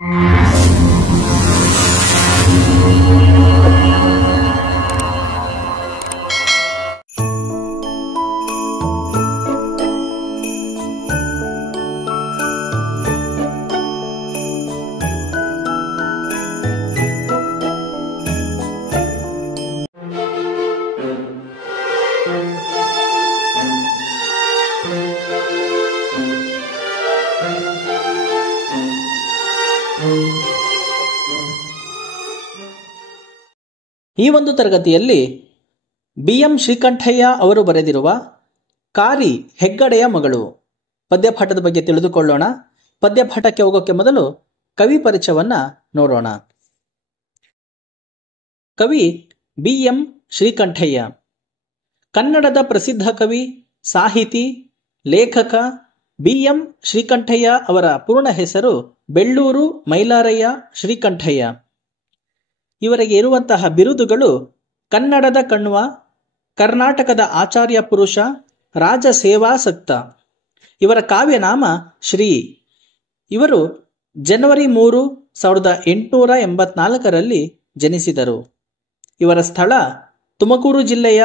ಈ ಒಂದು ತರಗತಿಯಲ್ಲಿ ಬಿ.ಎಂ. ಶ್ರೀಕಂಠಯ್ಯ ಅವರು ಬರೆದಿರುವ ಕಾರಿ ಹೆಗ್ಗಡೆಯ ಮಗಳು ಪದ್ಯಪಾಠದ ಬಗ್ಗೆ ತಿಳಿದುಕೊಳ್ಳೋಣ. ಪದ್ಯಪಾಠಕ್ಕೆ ಹೋಗೋಕ್ಕೆ ಮೊದಲು ಕವಿ ಪರಿಚಯವನ್ನ ನೋಡೋಣ. ಕವಿ ಬಿ.ಎಂ. ಶ್ರೀಕಂಠಯ್ಯ ಕನ್ನಡದ ಪ್ರಸಿದ್ಧ ಕವಿ, ಸಾಹಿತಿ, ಲೇಖಕ. ಬಿ.ಎಂ. ಶ್ರೀಕಂಠಯ್ಯ ಅವರ ಪೂರ್ಣ ಹೆಸರು ಬೆಳ್ಳೂರು ಮೈಲಾರಯ್ಯ ಶ್ರೀಕಂಠಯ್ಯ. ಇವರಿಗೆ ಇರುವಂತಹ ಬಿರುದುಗಳು ಕನ್ನಡದ ಕಣ್ವ, ಕರ್ನಾಟಕದ ಆಚಾರ್ಯ ಪುರುಷ, ರಾಜ ಸೇವಾಸಕ್ತ. ಇವರ ಕಾವ್ಯನಾಮ ಶ್ರೀ. ಇವರು ಜನವರಿ 3, 1884ರಲ್ಲಿ ಜನಿಸಿದರು. ಇವರ ಸ್ಥಳ ತುಮಕೂರು ಜಿಲ್ಲೆಯ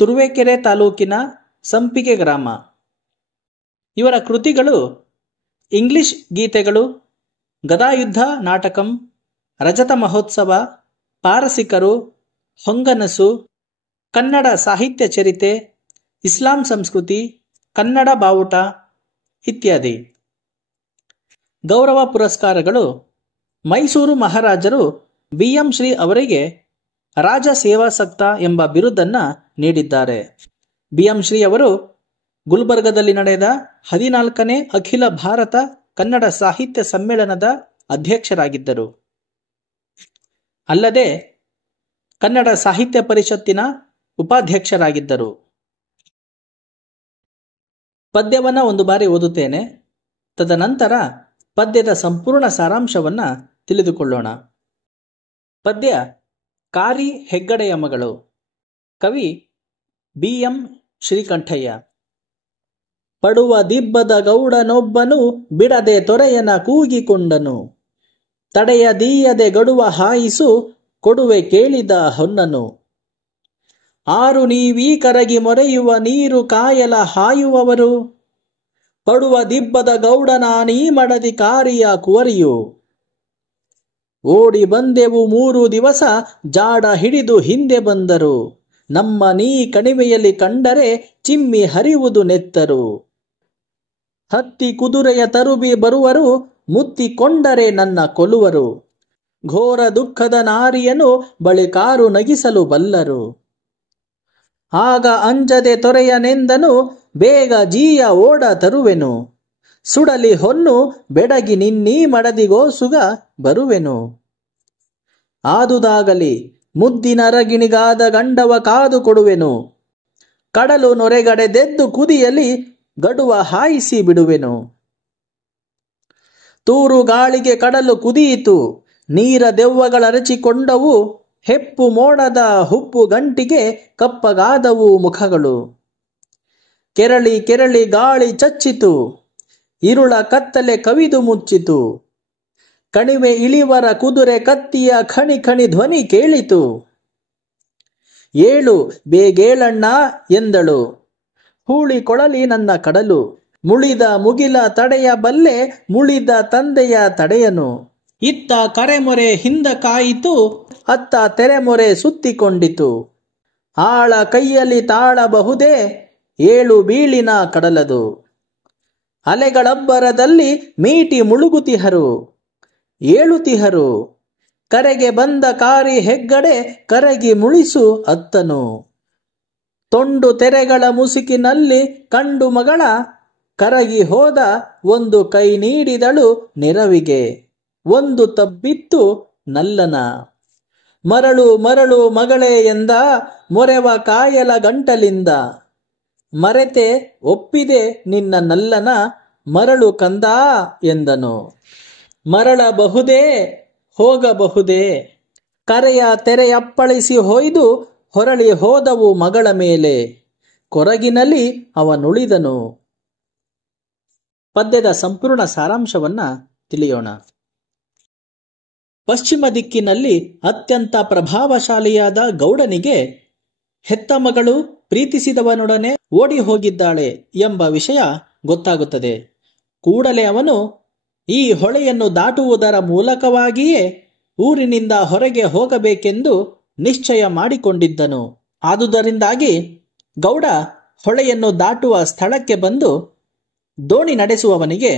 ತುರುವೇಕೆರೆ ತಾಲೂಕಿನ ಸಂಪಿಗೆ ಗ್ರಾಮ. ಇವರ ಕೃತಿಗಳು ಇಂಗ್ಲಿಷ್ ಗೀತೆಗಳು, ಗದಾಯುದ್ಧ ನಾಟಕಂ, ರಜತ ಮಹೋತ್ಸವ, ಪಾರಸಿಕರು, ಹೊಂಗನಸು, ಕನ್ನಡ ಸಾಹಿತ್ಯ ಚರಿತೆ, ಇಸ್ಲಾಂ ಸಂಸ್ಕೃತಿ, ಕನ್ನಡ ಬಾವುಟ ಇತ್ಯಾದಿ. ಗೌರವ ಪುರಸ್ಕಾರಗಳು: ಮೈಸೂರು ಮಹಾರಾಜರು ಬಿ.ಎಂ. ಶ್ರೀ ಅವರಿಗೆ ರಾಜ ಸೇವಾಸಕ್ತ ಎಂಬ ಬಿರುದನ್ನ ನೀಡಿದ್ದಾರೆ. ಬಿ.ಎಂ. ಶ್ರೀ ಅವರು ಗುಲ್ಬರ್ಗದಲ್ಲಿ ನಡೆದ 14ನೇ ಅಖಿಲ ಭಾರತ ಕನ್ನಡ ಸಾಹಿತ್ಯ ಸಮ್ಮೇಳನದ ಅಧ್ಯಕ್ಷರಾಗಿದ್ದರು. ಅಲ್ಲದೆ ಕನ್ನಡ ಸಾಹಿತ್ಯ ಪರಿಷತ್ತಿನ ಉಪಾಧ್ಯಕ್ಷರಾಗಿದ್ದರು. ಪದ್ಯವನ್ನ ಒಂದು ಬಾರಿ ಓದುತ್ತೇನೆ. ತದನಂತರ ಪದ್ಯದ ಸಂಪೂರ್ಣ ಸಾರಾಂಶವನ್ನ ತಿಳಿದುಕೊಳ್ಳೋಣ. ಪದ್ಯ ಕಾರಿ ಹೆಗ್ಗಡೆಯ ಮಗಳು. ಕವಿ ಬಿ.ಎಂ. ಶ್ರೀಕಂಠಯ್ಯ. ಪಡುವ ದಿಬ್ಬದ ಗೌಡನೊಬ್ಬನು ಬಿಡದೆ ತೊರೆಯನ ಕೂಗಿಕೊಂಡನು. ತಡೆಯದೀಯದೆ ಗಡುವ ಹಾಯಿಸು ಕೊಡುವೆ ಕೇಳಿದ ಹೊನ್ನನು. ಆರು ನೀವೀ ಕರಗಿ ಮೊರೆಯುವ ನೀರು ಕಾಯಲ ಹಾಯುವವರು. ಪಡುವ ದಿಬ್ಬದ ಗೌಡನ ನೀ ಮಡದಿ ಕಾರಿಯ ಕುವರಿಯು. ಓಡಿ ಬಂದೆವು 3 ದಿವಸ ಜಾಡ ಹಿಡಿದು ಹಿಂದೆ ಬಂದರು. ನಮ್ಮ ನೀ ಕಣಿವೆಯಲ್ಲಿ ಕಂಡರೆ ಚಿಮ್ಮಿ ಹರಿಯುವುದು ನೆತ್ತರು. ಹತ್ತಿ ಕುದುರೆಯ ತರುಬಿ ಬರುವರು ಮುತ್ತಿಕೊಂಡರೆ ನನ್ನ ಕೊಲ್ಲುವರು. ಘೋರ ದುಃಖದ ನಾರಿಯನು ಬಳಿಕಾರು ನಗಿಸಲು ಬಲ್ಲರು. ಆಗ ಅಂಜದೆ ತೊರೆಯನೆಂದನು ಬೇಗ ಜೀಯ ಓಡ ತರುವೆನು. ಸುಡಲಿ ಹೊನ್ನು ಬೆಡಗಿ ನಿನ್ನೀ ಮಡದಿಗೋಸುಗ ಬರುವೆನು. ಆದುದಾಗಲಿ ಮುದ್ದಿನರಗಿಣಿಗಾದ ಗಂಡವ ಕಾದು ಕೊಡುವೆನು. ಕಡಲು ನೊರೆಗಡೆದೆದ್ದು ಕುದಿಯಲಿ ಗಡುವ ಹಾಯಿಸಿ ಬಿಡುವೆನು. ತೂರು ಗಾಳಿಗೆ ಕಡಲು ಕುದಿಯಿತು, ನೀರ ದೆವ್ವಗಳರಚಿಕೊಂಡವು. ಹೆಪ್ಪು ಮೋಡದ ಹುಪ್ಪು ಗಂಟಿಗೆ ಕಪ್ಪಗಾದವು ಮುಖಗಳು. ಕೆರಳಿ ಕೆರಳಿ ಗಾಳಿ ಚಚ್ಚಿತು, ಇರುಳ ಕತ್ತಲೆ ಕವಿದು ಮುಚ್ಚಿತು. ಕಣಿವೆ ಇಳಿವರ ಕುದುರೆ ಕತ್ತಿಯ ಖಣಿ ಖಣಿ ಧ್ವನಿ ಕೇಳಿತು. ಏಳು ಬೇಗೇಳಣ್ಣ ಎಂದಳು, ಹೂಳಿ ಕೊಳಲಿ ನನ್ನ ಕಡಲು. ಮುಳಿದ ಮುಗಿಲ ತಡೆಯ ಬಲ್ಲೆ, ಮುಳಿದ ತಂದೆಯ ತಡೆಯನು. ಇತ್ತ ಕರೆಮೊರೆ ಹಿಂದ ಕಾಯಿತು, ಅತ್ತ ತೆರೆಮೊರೆ ಸುತ್ತಿಕೊಂಡಿತು. ಆಳ ಕೈಯಲ್ಲಿ ತಾಳಬಹುದೇ, ಏಳು ಬೀಳಿನ ಕಡಲದು. ಅಲೆಗಳಬ್ಬರದಲ್ಲಿ ಮೀಟಿ ಮುಳುಗುತಿಹರು, ಏಳುತಿಹರು. ಕರೆಗೆ ಬಂದ ಕಾರಿ ಹೆಗ್ಗಡೆ ಕರಗಿ ಮುಳಿಸು ಅತ್ತನು. ತೊಂಡು ತೆರೆಗಳ ಮುಸುಕಿನಲ್ಲಿ ಕಂಡು ಮಗಳ ಕರಗಿ ಹೋದ. ಒಂದು ಕೈ ನೀಡಿದಳು ನೆರವಿಗೆ, ಒಂದು ತಬ್ಬಿತ್ತು ನಲ್ಲನ. ಮರಳು ಮರಳು ಮಗಳೇ ಎಂದ ಮೊರೆವ ಕಾಯಲ ಗಂಟಲಿಂದ. ಮರೆತೆ ಒಪ್ಪಿದೆ ನಿನ್ನ ನಲ್ಲನ, ಮರಳು ಕಂದಾ ಎಂದನು. ಮರಳಬಹುದೇ ಹೋಗಬಹುದೇ, ಕರೆಯ ತೆರೆಯಪ್ಪಳಿಸಿ ಹೊಯ್ದು ಹೊರಳಿ ಹೋದವು ಮಗಳ ಮೇಲೆ. ಕೊರಗಿನಲ್ಲಿ ಅವನುಳಿದನು. ಪದ್ಯದ ಸಂಪೂರ್ಣ ಸಾರಾಂಶವನ್ನ ತಿಳಿಯೋಣ. ಪಶ್ಚಿಮ ದಿಕ್ಕಿನಲ್ಲಿ ಅತ್ಯಂತ ಪ್ರಭಾವಶಾಲಿಯಾದ ಗೌಡನಿಗೆ ಹೆತ್ತ ಮಗಳು ಪ್ರೀತಿಸಿದವನೊಡನೆ ಓಡಿ ಹೋಗಿದ್ದಾಳೆ ಎಂಬ ವಿಷಯ ಗೊತ್ತಾಗುತ್ತದೆ. ಕೂಡಲೇ ಅವನು ಈ ಹೊಳೆಯನ್ನು ದಾಟುವುದರ ಮೂಲಕವಾಗಿಯೇ ಊರಿನಿಂದ ಹೊರಗೆ ಹೋಗಬೇಕೆಂದು ನಿಶ್ಚಯ ಮಾಡಿಕೊಂಡಿದ್ದನು. ಆದುದರಿಂದಾಗಿ ಗೌಡ ಹೊಳೆಯನ್ನು ದಾಟುವ ಸ್ಥಳಕ್ಕೆ ಬಂದು ದೋಣಿ ನಡೆಸುವವನಿಗೆ,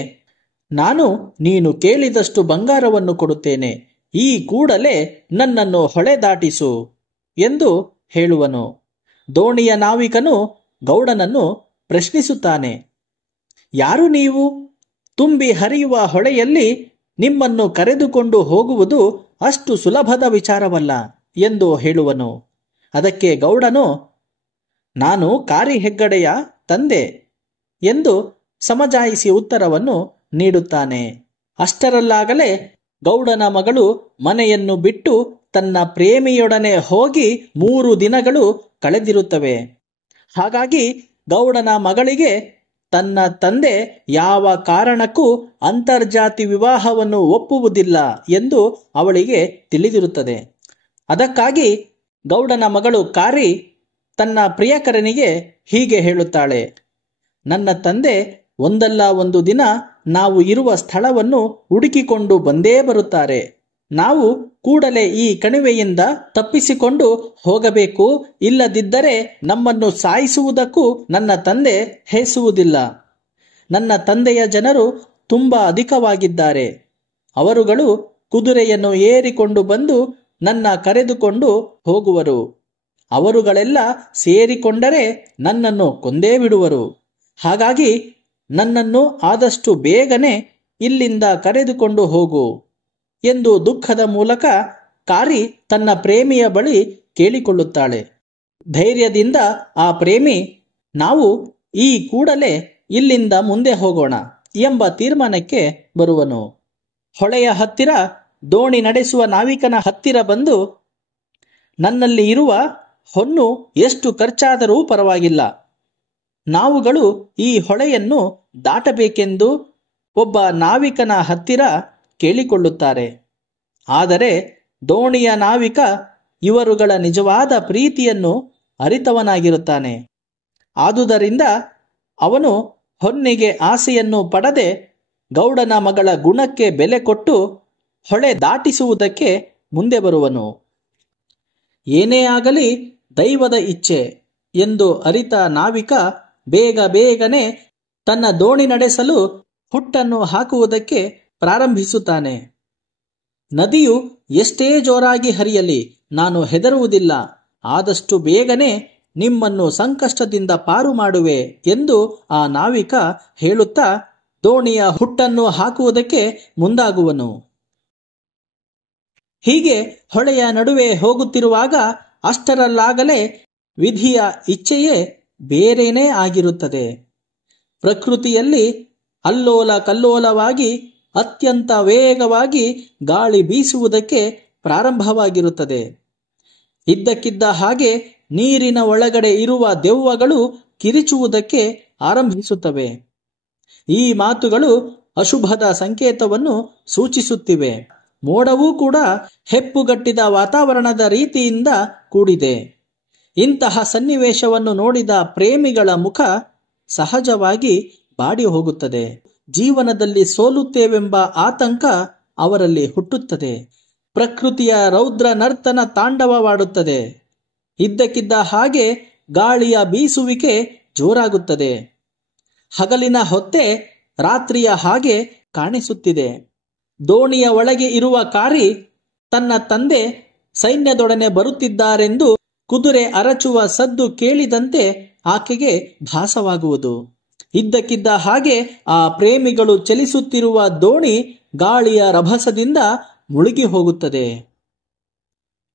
ನಾನು ನೀನು ಕೇಳಿದಷ್ಟು ಬಂಗಾರವನ್ನು ಕೊಡುತ್ತೇನೆ, ಈ ಕೂಡಲೇ ನನ್ನನ್ನು ಹೊಳೆ ದಾಟಿಸು ಎಂದು ಹೇಳುವನು. ದೋಣಿಯ ನಾವಿಕನು ಗೌಡನನ್ನು ಪ್ರಶ್ನಿಸುತ್ತಾನೆ, ಯಾರು ನೀವು? ತುಂಬಿ ಹರಿಯುವ ಹೊಳೆಯಲ್ಲಿ ನಿಮ್ಮನ್ನು ಕರೆದುಕೊಂಡು ಹೋಗುವುದು ಅಷ್ಟು ಸುಲಭದ ವಿಚಾರವಲ್ಲ ಎಂದು ಹೇಳುವನು. ಅದಕ್ಕೆ ಗೌಡನು, ನಾನು ಕಾರಿ ಹೆಗ್ಗಡೆಯ ತಂದೆ ಎಂದು ಸಮಜಾಯಿಸಿ ಉತ್ತರವನ್ನು ನೀಡುತ್ತಾನೆ. ಅಷ್ಟರಲ್ಲಾಗಲೇ ಗೌಡನ ಮಗಳು ಮನೆಯನ್ನು ಬಿಟ್ಟು ತನ್ನ ಪ್ರೇಮಿಯೊಡನೆ ಹೋಗಿ 3 ದಿನಗಳು ಕಳೆದಿರುತ್ತವೆ. ಹಾಗಾಗಿ ಗೌಡನ ಮಗಳಿಗೆ ತನ್ನ ತಂದೆ ಯಾವ ಕಾರಣಕ್ಕೂ ಅಂತರ್ಜಾತಿ ವಿವಾಹವನ್ನು ಒಪ್ಪುವುದಿಲ್ಲ ಎಂದು ಅವಳಿಗೆ ತಿಳಿದಿರುತ್ತದೆ. ಅದಕ್ಕಾಗಿ ಗೌಡನ ಮಗಳು ಕಾರಿ ತನ್ನ ಪ್ರಿಯಕರನಿಗೆ ಹೀಗೆ ಹೇಳುತ್ತಾಳೆ, ನನ್ನ ತಂದೆ ಒಂದಲ್ಲ ಒಂದು ದಿನ ನಾವು ಇರುವ ಸ್ಥಳವನ್ನು ಹುಡುಕಿಕೊಂಡು ಬಂದೇ ಬರುತ್ತಾರೆ. ನಾವು ಕೂಡಲೇ ಈ ಕಣಿವೆಯಿಂದ ತಪ್ಪಿಸಿಕೊಂಡು ಹೋಗಬೇಕು, ಇಲ್ಲದಿದ್ದರೆ ನಮ್ಮನ್ನು ಸಾಯಿಸುವುದಕ್ಕೂ ನನ್ನ ತಂದೆ ಹೇಸುವುದಿಲ್ಲ. ನನ್ನ ತಂದೆಯ ಜನರು ತುಂಬ ಅಧಿಕವಾಗಿದ್ದಾರೆ. ಅವರುಗಳು ಕುದುರೆಯನ್ನು ಏರಿಕೊಂಡು ಬಂದು ನನ್ನ ಕರೆದುಕೊಂಡು ಹೋಗುವರು. ಅವರುಗಳೆಲ್ಲ ಸೇರಿಕೊಂಡರೆ ನನ್ನನ್ನು ಕೊಂದೇ ಬಿಡುವರು. ಹಾಗಾಗಿ ನನ್ನನ್ನು ಆದಷ್ಟು ಬೇಗನೆ ಇಲ್ಲಿಂದ ಕರೆದುಕೊಂಡು ಹೋಗು ಎಂದು ದುಃಖದ ಮೂಲಕ ಕಾರಿ ತನ್ನ ಪ್ರೇಮಿಯ ಬಳಿ ಕೇಳಿಕೊಳ್ಳುತ್ತಾಳೆ. ಧೈರ್ಯದಿಂದ ಆ ಪ್ರೇಮಿ, ನಾವು ಈ ಕೂಡಲೇ ಇಲ್ಲಿಂದ ಮುಂದೆ ಹೋಗೋಣ ಎಂಬ ತೀರ್ಮಾನಕ್ಕೆ ಬರುವನು. ಹೊಳೆಯ ಹತ್ತಿರ ದೋಣಿ ನಡೆಸುವ ನಾವಿಕನ ಹತ್ತಿರ ಬಂದು, ನನ್ನಲ್ಲಿ ಇರುವ ಹೊನ್ನು ಎಷ್ಟು ಖರ್ಚಾದರೂ ಪರವಾಗಿಲ್ಲ, ನಾವುಗಳು ಈ ಹೊಳೆಯನ್ನು ದಾಟಬೇಕೆಂದು ಒಬ್ಬ ನಾವಿಕನ ಹತ್ತಿರ ಕೇಳಿಕೊಳ್ಳುತ್ತಾರೆ. ಆದರೆ ದೋಣಿಯ ನಾವಿಕ ಇವರುಗಳ ನಿಜವಾದ ಪ್ರೀತಿಯನ್ನು ಅರಿತವನಾಗಿರುತ್ತಾನೆ. ಆದುದರಿಂದ ಅವನು ಹೊನ್ನಿಗೆ ಆಸೆಯನ್ನು ಪಡದೆ ಗೌಡನ ಮಗಳ ಗುಣಕ್ಕೆ ಬೆಲೆ ಕೊಟ್ಟು ಹೊಳೆ ದಾಟಿಸುವುದಕ್ಕೆ ಮುಂದೆ ಬರುವನು. ಏನೇ ಆಗಲಿ ದೈವದ ಇಚ್ಛೆ ಎಂದು ಅರಿತ ನಾವಿಕ ಬೇಗನೆ ತನ್ನ ದೋಣಿ ನಡೆಸಲು ಹುಟ್ಟನ್ನು ಹಾಕುವುದಕ್ಕೆ ಪ್ರಾರಂಭಿಸುತ್ತಾನೆ. ನದಿಯು ಎಷ್ಟೇ ಜೋರಾಗಿ ಹರಿಯಲಿ ನಾನು ಹೆದರುವುದಿಲ್ಲ, ಆದಷ್ಟು ಬೇಗನೆ ನಿಮ್ಮನ್ನು ಸಂಕಷ್ಟದಿಂದ ಪಾರು ಮಾಡುವೆ ಎಂದು ಆ ನಾವಿಕ ಹೇಳುತ್ತಾ ದೋಣಿಯ ಹುಟ್ಟನ್ನು ಹಾಕುವುದಕ್ಕೆ ಮುಂದಾಗುವನು. ಹೀಗೆ ಹೊಳೆಯ ನಡುವೆ ಹೋಗುತ್ತಿರುವಾಗ ಅಷ್ಟರಲ್ಲಾಗಲೇ ವಿಧಿಯ ಇಚ್ಛೆಯೇ ಬೇರೇನೇ ಆಗಿರುತ್ತದೆ. ಪ್ರಕೃತಿಯಲ್ಲಿ ಅಲ್ಲೋಲ ಕಲ್ಲೋಲವಾಗಿ ಅತ್ಯಂತ ವೇಗವಾಗಿ ಗಾಳಿ ಬೀಸುವುದಕ್ಕೆ ಪ್ರಾರಂಭವಾಗಿರುತ್ತದೆ. ಇದ್ದಕ್ಕಿದ್ದ ಹಾಗೆ ನೀರಿನ ಒಳಗಡೆ ಇರುವ ದೆವ್ವಗಳು ಕಿರಿಚುವುದಕ್ಕೆ ಆರಂಭಿಸುತ್ತವೆ. ಈ ಮಾತುಗಳು ಅಶುಭದ ಸಂಕೇತವನ್ನು ಸೂಚಿಸುತ್ತಿವೆ. ಮೋಡವೂ ಕೂಡ ಹೆಪ್ಪುಗಟ್ಟಿದ ವಾತಾವರಣದ ರೀತಿಯಿಂದ ಕೂಡಿದೆ. ಇಂತಹ ಸನ್ನಿವೇಶವನ್ನು ನೋಡಿದ ಪ್ರೇಮಿಗಳ ಮುಖ ಸಹಜವಾಗಿ ಬಾಡಿ ಹೋಗುತ್ತದೆ. ಜೀವನದಲ್ಲಿ ಸೋಲುತ್ತೇವೆಂಬ ಆತಂಕ ಅವರಲ್ಲಿ ಹುಟ್ಟುತ್ತದೆ. ಪ್ರಕೃತಿಯ ರೌದ್ರ ನರ್ತನ ತಾಂಡವವಾಡುತ್ತದೆ. ಇದ್ದಕ್ಕಿದ್ದ ಹಾಗೆ ಗಾಳಿಯ ಬೀಸುವಿಕೆ ಜೋರಾಗುತ್ತದೆ. ಹಗಲಿನ ಹೊತ್ತೆ ರಾತ್ರಿಯ ಹಾಗೆ ಕಾಣಿಸುತ್ತಿದೆ. ದೋಣಿಯ ಒಳಗೆ ಇರುವ ಕಾರಿ ತನ್ನ ತಂದೆ ಸೈನ್ಯದೊಡನೆ ಬರುತ್ತಿದ್ದಾರೆಂದು ಕುದುರೆ ಅರಚುವ ಸದ್ದು ಕೇಳಿದಂತೆ ಆಕೆಗೆ ಭಾಸವಾಗುವುದು. ಇದ್ದಕ್ಕಿದ್ದ ಹಾಗೆ ಆ ಪ್ರೇಮಿಗಳು ಚಲಿಸುತ್ತಿರುವ ದೋಣಿ ಗಾಳಿಯ ರಭಸದಿಂದ ಮುಳುಗಿ ಹೋಗುತ್ತದೆ.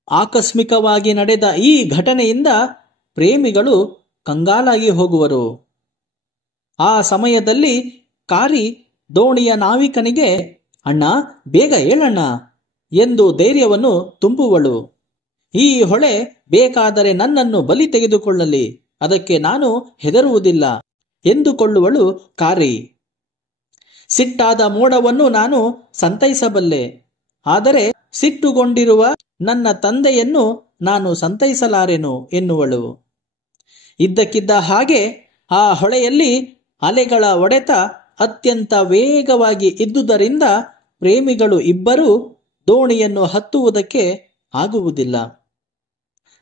ಆಕಸ್ಮಿಕವಾಗಿ ನಡೆದ ಈ ಘಟನೆಯಿಂದ ಪ್ರೇಮಿಗಳು ಕಂಗಾಲಾಗಿ ಹೋಗುವರು. ಆ ಸಮಯದಲ್ಲಿ ಕಾರಿ ದೋಣಿಯ ನಾವಿಕನಿಗೆ, ಅಣ್ಣ ಬೇಗ ಏಳಣ್ಣ ಎಂದು ಧೈರ್ಯವನ್ನು ತುಂಬುವಳು. ಈ ಹೊಳೆ ಬೇಕಾದರೆ ನನ್ನನ್ನು ಬಲಿ ತೆಗೆದುಕೊಳ್ಳಲಿ, ಅದಕ್ಕೆ ನಾನು ಹೆದರುವುದಿಲ್ಲ ಎಂದುಕೊಳ್ಳುವಳು ಕಾರಿ. ಸಿಟ್ಟಾದ ಮೋಡವನ್ನು ನಾನು ಸಂತೈಸಬಲ್ಲೆ, ಆದರೆ ಸಿಟ್ಟುಗೊಂಡಿರುವ ನನ್ನ ತಂದೆಯನ್ನು ನಾನು ಸಂತೈಸಲಾರೆನು ಎನ್ನುವಳು. ಇದ್ದಕ್ಕಿದ್ದ ಹಾಗೆ ಆ ಹೊಳೆಯಲ್ಲಿ ಅಲೆಗಳ ಒಡೆತ ಅತ್ಯಂತ ವೇಗವಾಗಿ ಇದ್ದುದರಿಂದ ಪ್ರೇಮಿಗಳು ಇಬ್ಬರೂ ದೋಣಿಯನ್ನು ಹತ್ತುವುದಕ್ಕೆ ಆಗುವುದಿಲ್ಲ.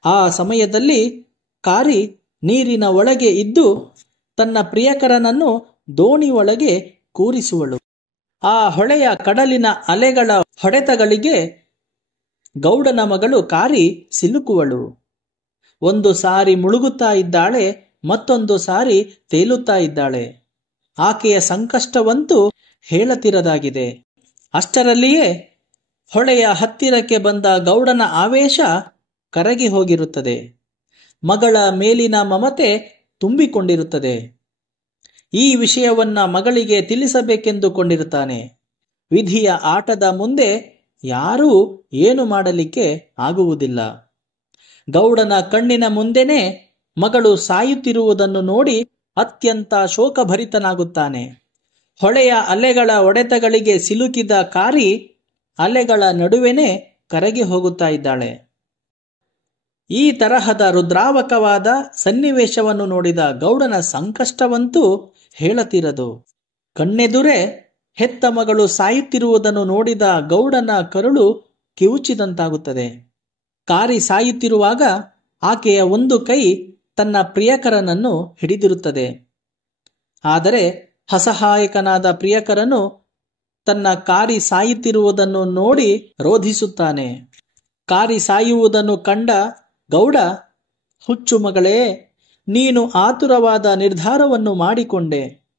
ಆ ಸಮಯದಲ್ಲಿ ಕಾರಿ ನೀರಿನ ಒಳಗೆ ಇದ್ದು ತನ್ನ ಪ್ರಿಯಕರನನ್ನು ದೋಣಿ ಒಳಗೆ ಕೂರಿಸುವಳು. ಆ ಹೊಳೆಯ ಕಡಲಿನ ಅಲೆಗಳ ಹೊಡೆತಗಳಿಗೆ ಗೌಡನ ಮಗಳು ಕಾರಿ ಸಿಲುಕುವಳು. ಒಂದು ಸಾರಿ ಮುಳುಗುತ್ತಾ ಇದ್ದಾಳೆ, ಮತ್ತೊಂದು ಸಾರಿ ತೇಲುತ್ತಾ ಇದ್ದಾಳೆ. ಆಕೆಯ ಸಂಕಷ್ಟವಂತೂ ಹೇಳತಿರದಾಗಿದೆ. ಅಷ್ಟರಲ್ಲಿಯೇ ಹೊಳೆಯ ಹತ್ತಿರಕ್ಕೆ ಬಂದ ಗೌಡನ ಆವೇಶ ಕರಗಿ ಹೋಗಿರುತ್ತದೆ. ಮಗಳ ಮೇಲಿನ ಮಮತೆ ತುಂಬಿಕೊಂಡಿರುತ್ತದೆ. ಈ ವಿಷಯವನ್ನ ಮಗಳಿಗೆ ತಿಳಿಸಬೇಕೆಂದುಕೊಂಡಿರುತ್ತಾನೆ. ವಿಧಿಯ ಆಟದ ಮುಂದೆ ಯಾರೂ ಏನು ಮಾಡಲಿಕ್ಕೆ ಆಗುವುದಿಲ್ಲ. ಗೌಡನ ಕಣ್ಣಿನ ಮುಂದೆನೇ ಮಗಳು ಸಾಯುತ್ತಿರುವುದನ್ನು ನೋಡಿ ಅತ್ಯಂತ ಶೋಕಭರಿತನಾಗುತ್ತಾನೆ. ಹೊಳೆಯ ಅಲೆಗಳ ಒಡೆತಗಳಿಗೆ ಸಿಲುಕಿದ ಕಾರಿ ಅಲೆಗಳ ನಡುವೆನೇ ಕರಗಿ ಹೋಗುತ್ತಾ ಇದ್ದಾಳೆ. ಈ ತರಹದ ರುದ್ರಾವಕವಾದ ಸನ್ನಿವೇಶವನ್ನು ನೋಡಿದ ಗೌಡನ ಸಂಕಷ್ಟವಂತೂ ಹೇಳತಿರದು. ಕಣ್ಣೆದುರೇ ಹೆತ್ತ ಮಗಳು ಸಾಯುತ್ತಿರುವುದನ್ನು ನೋಡಿದ ಗೌಡನ ಕರುಳು ಕಿವುಚಿದಂತಾಗುತ್ತದೆ. ಕಾರಿ ಸಾಯುತ್ತಿರುವಾಗ ಆಕೆಯ ಒಂದು ಕೈ ತನ್ನ ಪ್ರಿಯಕರನನ್ನು ಹಿಡಿದಿರುತ್ತದೆ. ಆದರೆ ಅಸಹಾಯಕನಾದ ಪ್ರಿಯಕರನು ತನ್ನ ಕಾರಿ ಸಾಯುತ್ತಿರುವುದನ್ನು ನೋಡಿ ರೋಧಿಸುತ್ತಾನೆ. ಕಾರಿ ಸಾಯುವುದನ್ನು ಕಂಡ ಗೌಡ, ಹುಚ್ಚು ಮಗಳೇ, ನೀನು ಆತುರವಾದ ನಿರ್ಧಾರವನ್ನು ಮಾಡಿಕೊಂಡೆ,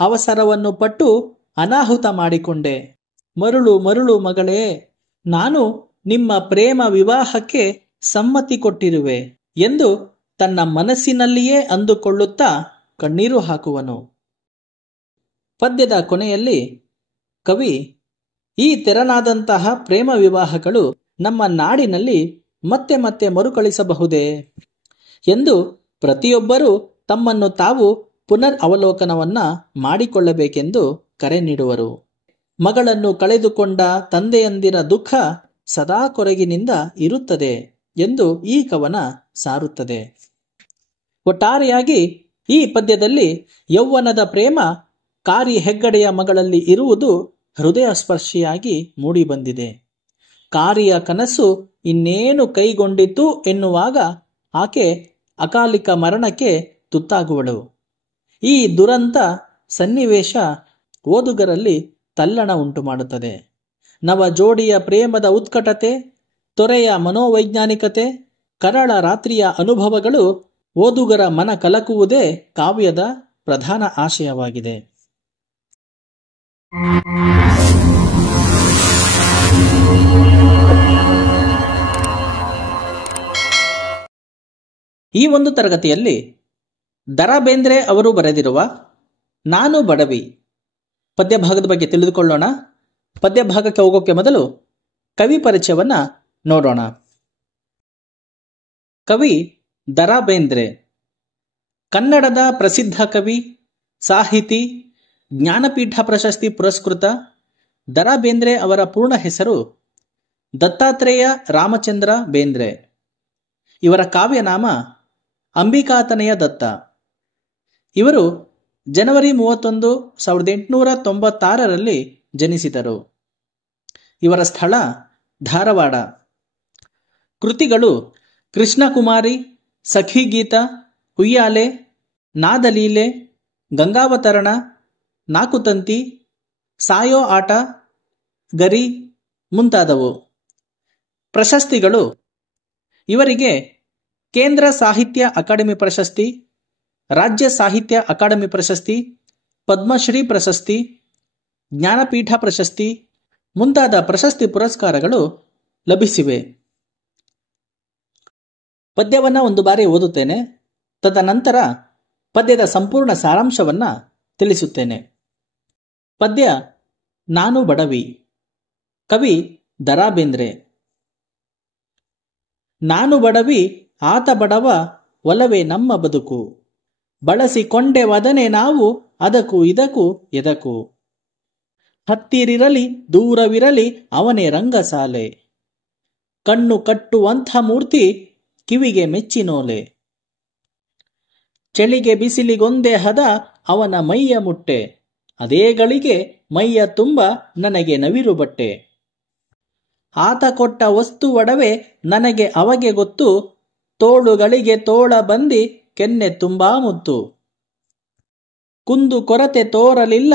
ಅವಸರವನ್ನು ಪಟ್ಟು ಅನಾಹುತ ಮಾಡಿಕೊಂಡೆ. ಮರುಳು ಮರುಳು ಮಗಳೇ, ನಾನು ನಿಮ್ಮ ಪ್ರೇಮ ವಿವಾಹಕ್ಕೆ ಸಮ್ಮತಿ ಕೊಟ್ಟಿರುವೆ ಎಂದು ತನ್ನ ಮನಸ್ಸಿನಲ್ಲಿಯೇ ಅಂದುಕೊಳ್ಳುತ್ತಾ ಕಣ್ಣೀರು ಹಾಕುವನು. ಪದ್ಯದ ಕೊನೆಯಲ್ಲಿ ಕವಿ ಈ ತೆರನಾದಂತಹ ಪ್ರೇಮ ವಿವಾಹಗಳು ನಮ್ಮ ನಾಡಿನಲ್ಲಿ ಮತ್ತೆ ಮತ್ತೆ ಮರುಕಳಿಸಬಹುದೇ ಎಂದು ಪ್ರತಿಯೊಬ್ಬರೂ ತಮ್ಮನ್ನು ತಾವು ಪುನರ್ ಅವಲೋಕನವನ್ನ ಮಾಡಿಕೊಳ್ಳಬೇಕೆಂದು ಕರೆ ನೀಡುವರು. ಮಗಳನ್ನು ಕಳೆದುಕೊಂಡ ತಂದೆಯಂದಿರ ದುಃಖ ಸದಾ ಕೊರಗಿನಿಂದ ಇರುತ್ತದೆ ಎಂದು ಈ ಕವನ ಸಾರುತ್ತದೆ. ಒಟ್ಟಾರೆಯಾಗಿ ಈ ಪದ್ಯದಲ್ಲಿ ಯೌವನದ ಪ್ರೇಮ ಕಾರಿ ಹೆಗ್ಗಡೆಯ ಮಗಳಲ್ಲಿ ಇರುವುದು ಹೃದಯ ಸ್ಪರ್ಶಿಯಾಗಿ ಮೂಡಿಬಂದಿದೆ. ಕಾರಿಯ ಕನಸು ಇನ್ನೇನು ಕೈಗೊಂಡಿತು ಎನ್ನುವಾಗ ಆಕೆ ಅಕಾಲಿಕ ಮರಣಕ್ಕೆ ತುತ್ತಾಗುವಳು. ಈ ದುರಂತ ಸನ್ನಿವೇಶ ಓದುಗರಲ್ಲಿ ತಲ್ಲಣ ಉಂಟು ಮಾಡುತ್ತದೆ. ನವ ಜೋಡಿಯ ಪ್ರೇಮದ ಉತ್ಕಟತೆ, ತೊರೆಯ ಮನೋವೈಜ್ಞಾನಿಕತೆ, ಕರಾಳ ರಾತ್ರಿಯ ಅನುಭವಗಳು ಓದುಗರ ಮನ ಕಲಕುವುದೇ ಕಾವ್ಯದ ಪ್ರಧಾನ ಆಶಯವಾಗಿದೆ. ಈ ಒಂದು ತರಗತಿಯಲ್ಲಿ ದ.ರಾ ಬೇಂದ್ರೆ ಅವರು ಬರೆದಿರುವ ನಾನು ಬಡವಿ ಪದ್ಯಭಾಗದ ಬಗ್ಗೆ ತಿಳಿದುಕೊಳ್ಳೋಣ. ಪದ್ಯಭಾಗಕ್ಕೆ ಹೋಗೋಕೆ ಮೊದಲು ಕವಿ ಪರಿಚಯವನ್ನ ನೋಡೋಣ. ಕವಿ ದ.ರಾ ಬೇಂದ್ರೆ ಕನ್ನಡದ ಪ್ರಸಿದ್ಧ ಕವಿ, ಸಾಹಿತಿ, ಜ್ಞಾನಪೀಠ ಪ್ರಶಸ್ತಿ ಪುರಸ್ಕೃತ. ದ.ರಾ ಬೇಂದ್ರೆ ಅವರ ಪೂರ್ಣ ಹೆಸರು ದತ್ತಾತ್ರೇಯ ರಾಮಚಂದ್ರ ಬೇಂದ್ರೆ. ಇವರ ಕಾವ್ಯನಾಮ ಅಂಬಿಕಾತನಯ ದತ್ತ. ಇವರು ಜನವರಿ 31, 1896ರಲ್ಲಿ ಜನಿಸಿದರು. ಇವರ ಸ್ಥಳ ಧಾರವಾಡ. ಕೃತಿಗಳು ಕೃಷ್ಣಕುಮಾರಿ, ಸಖಿಗೀತ, ಉಯ್ಯಾಲೆ, ನಾದಲೀಲೆ, ಗಂಗಾವತರಣ, ನಾಕುತಂತಿ, ಸಾಯೋ ಆಟ, ಗರಿ ಮುಂತಾದವು. ಪ್ರಶಸ್ತಿಗಳು ಇವರಿಗೆ ಕೇಂದ್ರ ಸಾಹಿತ್ಯ ಅಕಾಡೆಮಿ ಪ್ರಶಸ್ತಿ, ರಾಜ್ಯ ಸಾಹಿತ್ಯ ಅಕಾಡೆಮಿ ಪ್ರಶಸ್ತಿ, ಪದ್ಮಶ್ರೀ ಪ್ರಶಸ್ತಿ, ಜ್ಞಾನಪೀಠ ಪ್ರಶಸ್ತಿ ಮುಂತಾದ ಪ್ರಶಸ್ತಿ ಪುರಸ್ಕಾರಗಳು ಲಭಿಸಿವೆ. ಪದ್ಯವನ್ನ ಒಂದು ಬಾರಿ ಓದುತ್ತೇನೆ. ತದನಂತರ ಪದ್ಯದ ಸಂಪೂರ್ಣ ಸಾರಾಂಶವನ್ನ ತಿಳಿಸುತ್ತೇನೆ. ಪದ್ಯ ನಾನು ಬಡವಿ. ಕವಿ ದ.ರಾ ಬೇಂದ್ರೆ. ನಾನು ಬಡವಿ ಆತ ಬಡವ ಒಲವೇ ನಮ್ಮ ಬದುಕು, ಬಳಸಿಕೊಂಡೆ ವದನೆ ನಾವು ಅದಕ್ಕೂ ಇದಕ್ಕೂ ಎದಕು, ಹತ್ತಿರಿರಲಿ ದೂರವಿರಲಿ ಅವನೇ ರಂಗಸಾಲೆ, ಕಣ್ಣು ಕಟ್ಟುವಂಥ ಮೂರ್ತಿ ಕಿವಿಗೆ ಮೆಚ್ಚಿನೋಲೆ. ಚಳಿಗೆ ಬಿಸಿಲಿಗೊಂದೇ ಹದ ಅವನ ಮೈಯ ಮುಟ್ಟೆ, ಅದೇ ಗಳಿಗೆ ಮೈಯ ತುಂಬ ನನಗೆ ನವಿರು ಬಟ್ಟೆ. ಆತ ಕೊಟ್ಟ ವಸ್ತು ಒಡವೆ ನನಗೆ ಅವಗೆ ಗೊತ್ತು, ತೋಳುಗಳಿಗೆ ತೋಳ ಬಂದಿ ಕೆನ್ನೆ ತುಂಬಾ ಮುತ್ತು. ಕುಂದು ಕೊರತೆ ತೋರಲಿಲ್ಲ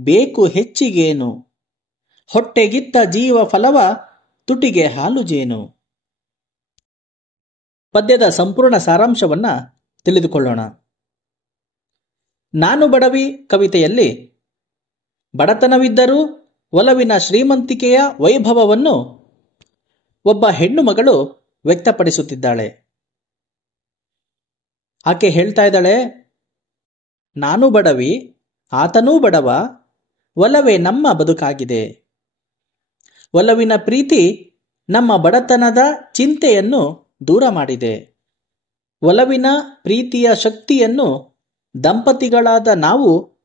ಬೇಕು ಹೆಚ್ಚಿಗೇನು, ಹೊಟ್ಟೆಗಿತ್ತ ಜೀವ ಫಲವ ತುಟಿಗೆ ಹಾಲು ಜೇನು. ಪದ್ಯದ ಸಂಪೂರ್ಣ ಸಾರಾಂಶವನ್ನ ತಿಳಿದುಕೊಳ್ಳೋಣ. ನಾನು ಬಡವಿ ಕವಿತೆಯಲ್ಲಿ ಬಡತನವಿದ್ದರೂ ಒಲವಿನ ಶ್ರೀಮಂತಿಕೆಯ ವೈಭವವನ್ನು ಒಬ್ಬ ಹೆಣ್ಣು ಮಗಳು ವ್ಯಕ್ತಪಡಿಸುತ್ತಿದ್ದಾಳೆ. ಆಕೆ ಹೇಳ್ತಾ ಇದ್ದಾಳೆ, ನಾನು ಬಡವಿ, ಆತನೂ ಬಡವ, ಒಲವೇ ನಮ್ಮ ಬದುಕಾಗಿದೆ. ಒಲವಿನ ಪ್ರೀತಿ ನಮ್ಮ ಬಡತನದ ಚಿಂತೆಯನ್ನು ದೂರ ಮಾಡಿದೆ. ಒಲವಿನ ಪ್ರೀತಿಯ ಶಕ್ತಿಯನ್ನು ದಂಪತಿಗಳಾದ ನಾವು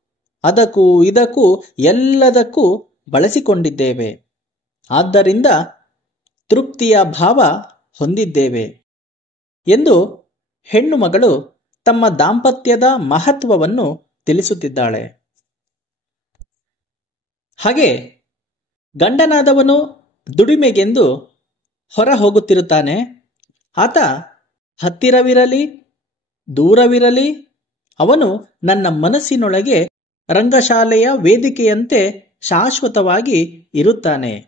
ಅದಕ್ಕೂ ಇದಕ್ಕೂ ಎಲ್ಲದಕ್ಕೂ ಬಳಸಿಕೊಂಡಿದ್ದೇವೆ. ಆದ್ದರಿಂದ ತೃಪ್ತಿಯ ಭಾವ ಹೊಂದಿದ್ದೇವೆ ಎಂದು ಹೆಣ್ಣು ಮಗಳು ತಮ್ಮ ದಾಂಪತ್ಯದ ಮಹತ್ವವನ್ನು ತಿಳಿಸುತ್ತಿದ್ದಾಳೆ. ಹಾಗೆ ಗಂಡನಾದವನು ದುಡಿಮೆಗೆಂದು ಹೊರ ಹೋಗುತ್ತಿರುತ್ತಾನೆ. ಆತ ಹತ್ತಿರವಿರಲಿ ದೂರವಿರಲಿ ಅವನು ನನ್ನ ಮನಸ್ಸಿನೊಳಗೆ ರಂಗಶಾಲೆಯ ವೇದಿಕೆಯಂತೆ ಶಾಶ್ವತವಾಗಿ ಇರುತ್ತಾನೆ.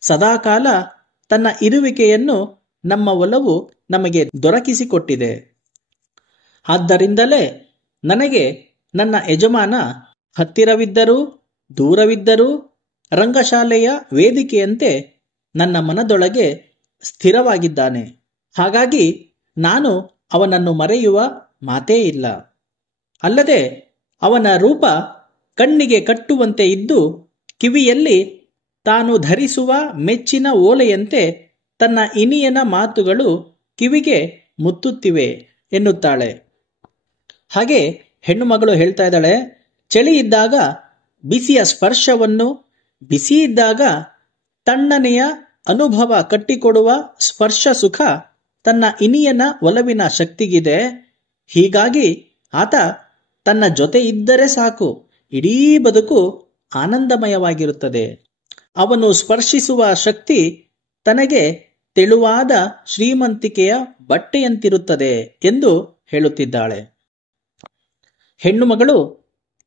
ಸದಾಕಾಲ ತನ್ನ ಇರುವಿಕೆಯನ್ನು ನಮ್ಮ ಒಲವು ನಮಗೆ ದೊರಕಿಸಿಕೊಟ್ಟಿದೆ. ಆದ್ದರಿಂದಲೇ ನನಗೆ ನನ್ನ ಯಜಮಾನ ಹತ್ತಿರವಿದ್ದರೂ ದೂರವಿದ್ದರೂ ರಂಗಶಾಲೆಯ ವೇದಿಕೆಯಂತೆ ನನ್ನ ಮನದೊಳಗೆ ಸ್ಥಿರವಾಗಿದ್ದಾನೆ. ಹಾಗಾಗಿ ನಾನು ಅವನನ್ನು ಮರೆಯುವ ಮಾತೇ ಇಲ್ಲ. ಅಲ್ಲದೆ ಅವನ ರೂಪ ಕಣ್ಣಿಗೆ ಕಟ್ಟುವಂತೆ ಇದ್ದು ಕಿವಿಯಲ್ಲಿ ತಾನು ಧರಿಸುವ ಮೆಚ್ಚಿನ ಓಲೆಯಂತೆ ತನ್ನ ಇನಿಯನ ಮಾತುಗಳು ಕಿವಿಗೆ ಮುತ್ತುತ್ತಿವೆ ಎನ್ನುತ್ತಾಳೆ. ಹಾಗೆ ಹೆಣ್ಣು ಮಗಳು ಹೇಳ್ತಾ ಇದ್ದಾಳೆ, ಚಳಿ ಇದ್ದಾಗ ಬಿಸಿಯ ಸ್ಪರ್ಶವನ್ನು, ಬಿಸಿ ಇದ್ದಾಗ ತಣ್ಣನೆಯ ಅನುಭವ ಕಟ್ಟಿಕೊಡುವ ಸ್ಪರ್ಶ ಸುಖ ತನ್ನ ಇನಿಯನ ಒಲವಿನ ಶಕ್ತಿಗಿದೆ. ಹೀಗಾಗಿ ಆತ ತನ್ನ ಜೊತೆ ಇದ್ದರೆ ಸಾಕು, ಇಡೀ ಬದುಕು ಆನಂದಮಯವಾಗಿರುತ್ತದೆ. ಅವನು ಸ್ಪರ್ಶಿಸುವ ಶಕ್ತಿ ತನಗೆ ತೆಳುವಾದ ಶ್ರೀಮಂತಿಕೆಯ ಬಟ್ಟೆಯಂತಿರುತ್ತದೆ ಎಂದು ಹೇಳುತ್ತಿದ್ದಾಳೆ. ಹೆಣ್ಣು ಮಗಳು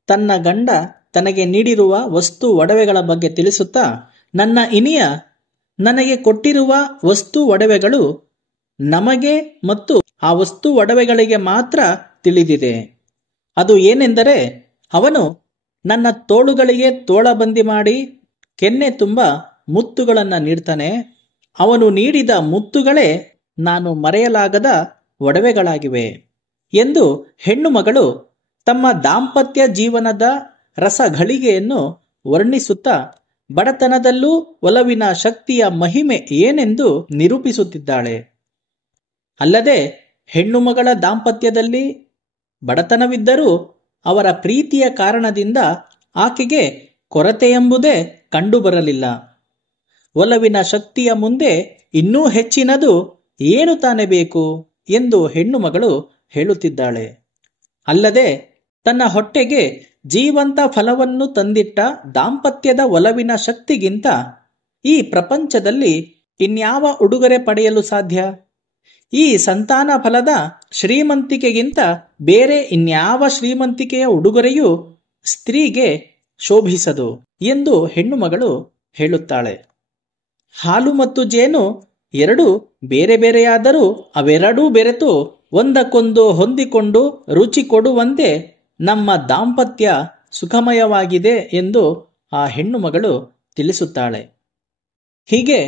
ತನ್ನ ಗಂಡ ತನಗೆ ನೀಡಿರುವ ವಸ್ತು ಒಡವೆಗಳ ಬಗ್ಗೆ ತಿಳಿಸುತ್ತಾ, ನನ್ನ ಇನಿಯ ನನಗೆ ಕೊಟ್ಟಿರುವ ವಸ್ತು ಒಡವೆಗಳು ನಮಗೆ ಮತ್ತು ಆ ವಸ್ತು ಒಡವೆಗಳಿಗೆ ಮಾತ್ರ ತಿಳಿದಿದೆ. ಅದು ಏನೆಂದರೆ, ಅವನು ನನ್ನ ತೋಳುಗಳಿಗೆ ತೋಳಬಂದಿ ಮಾಡಿ ಕೆನ್ನೆ ತುಂಬ ಮುತ್ತುಗಳನ್ನು ನೀಡ್ತಾನೆ. ಅವನು ನೀಡಿದ ಮುತ್ತುಗಳೇ ನಾನು ಮರೆಯಲಾಗದ ಒಡವೆಗಳಾಗಿವೆ ಎಂದು ಹೆಣ್ಣು ಮಗಳು ತಮ್ಮ ದಾಂಪತ್ಯ ಜೀವನದ ರಸಘಳಿಗೆಯನ್ನು ವರ್ಣಿಸುತ್ತಾ ಬಡತನದಲ್ಲೂ ಒಲವಿನ ಶಕ್ತಿಯ ಮಹಿಮೆ ಏನೆಂದು ನಿರೂಪಿಸುತ್ತಿದ್ದಾಳೆ. ಅಲ್ಲದೆ ಹೆಣ್ಣು ಮಗಳ ದಾಂಪತ್ಯದಲ್ಲಿ ಬಡತನವಿದ್ದರೂ ಅವರ ಪ್ರೀತಿಯ ಕಾರಣದಿಂದ ಆಕೆಗೆ ಕೊರತೆ ಎಂಬುದೇ ಕಂಡುಬರಲಿಲ್ಲ. ಒಲವಿನ ಶಕ್ತಿಯ ಮುಂದೆ ಇನ್ನೂ ಹೆಚ್ಚಿನದು ಏನು ತಾನೇ ಬೇಕು ಎಂದು ಹೆಣ್ಣು ಮಗಳು ಹೇಳುತ್ತಿದ್ದಾಳೆ. ಅಲ್ಲದೆ ತನ್ನ ಹೊಟ್ಟೆಗೆ ಜೀವಂತ ಫಲವನ್ನು ತಂದಿಟ್ಟ ದಾಂಪತ್ಯದ ಒಲವಿನ ಶಕ್ತಿಗಿಂತ ಈ ಪ್ರಪಂಚದಲ್ಲಿ ಇನ್ಯಾವ ಉಡುಗೊರೆ ಪಡೆಯಲು ಸಾಧ್ಯ? ಈ ಸಂತಾನ ಫಲದ ಶ್ರೀಮಂತಿಕೆಗಿಂತ ಬೇರೆ ಇನ್ಯಾವ ಶ್ರೀಮಂತಿಕೆಯ ಉಡುಗೊರೆಯೂ ಸ್ತ್ರೀಗೆ ಶೋಭಿಸದು ಎಂದು ಹೆಣ್ಣು ಮಗಳು ಹೇಳುತ್ತಾಳೆ. ಹಾಲು ಮತ್ತು ಜೇನು ಎರಡು ಬೇರೆ ಬೇರೆಯಾದರೂ ಅವೆರಡೂ ಬೆರೆತು ಒಂದಕ್ಕೊಂದು ಹೊಂದಿಕೊಂಡು ರುಚಿ ಕೊಡುವಂತೆ ನಮ್ಮ ದಾಂಪತ್ಯ ಸುಖಮಯವಾಗಿದೆ ಎಂದು ಆ ಹೆಣ್ಣು ಮಗಳು ತಿಳಿಸುತ್ತಾಳೆ. ಹೀಗೆ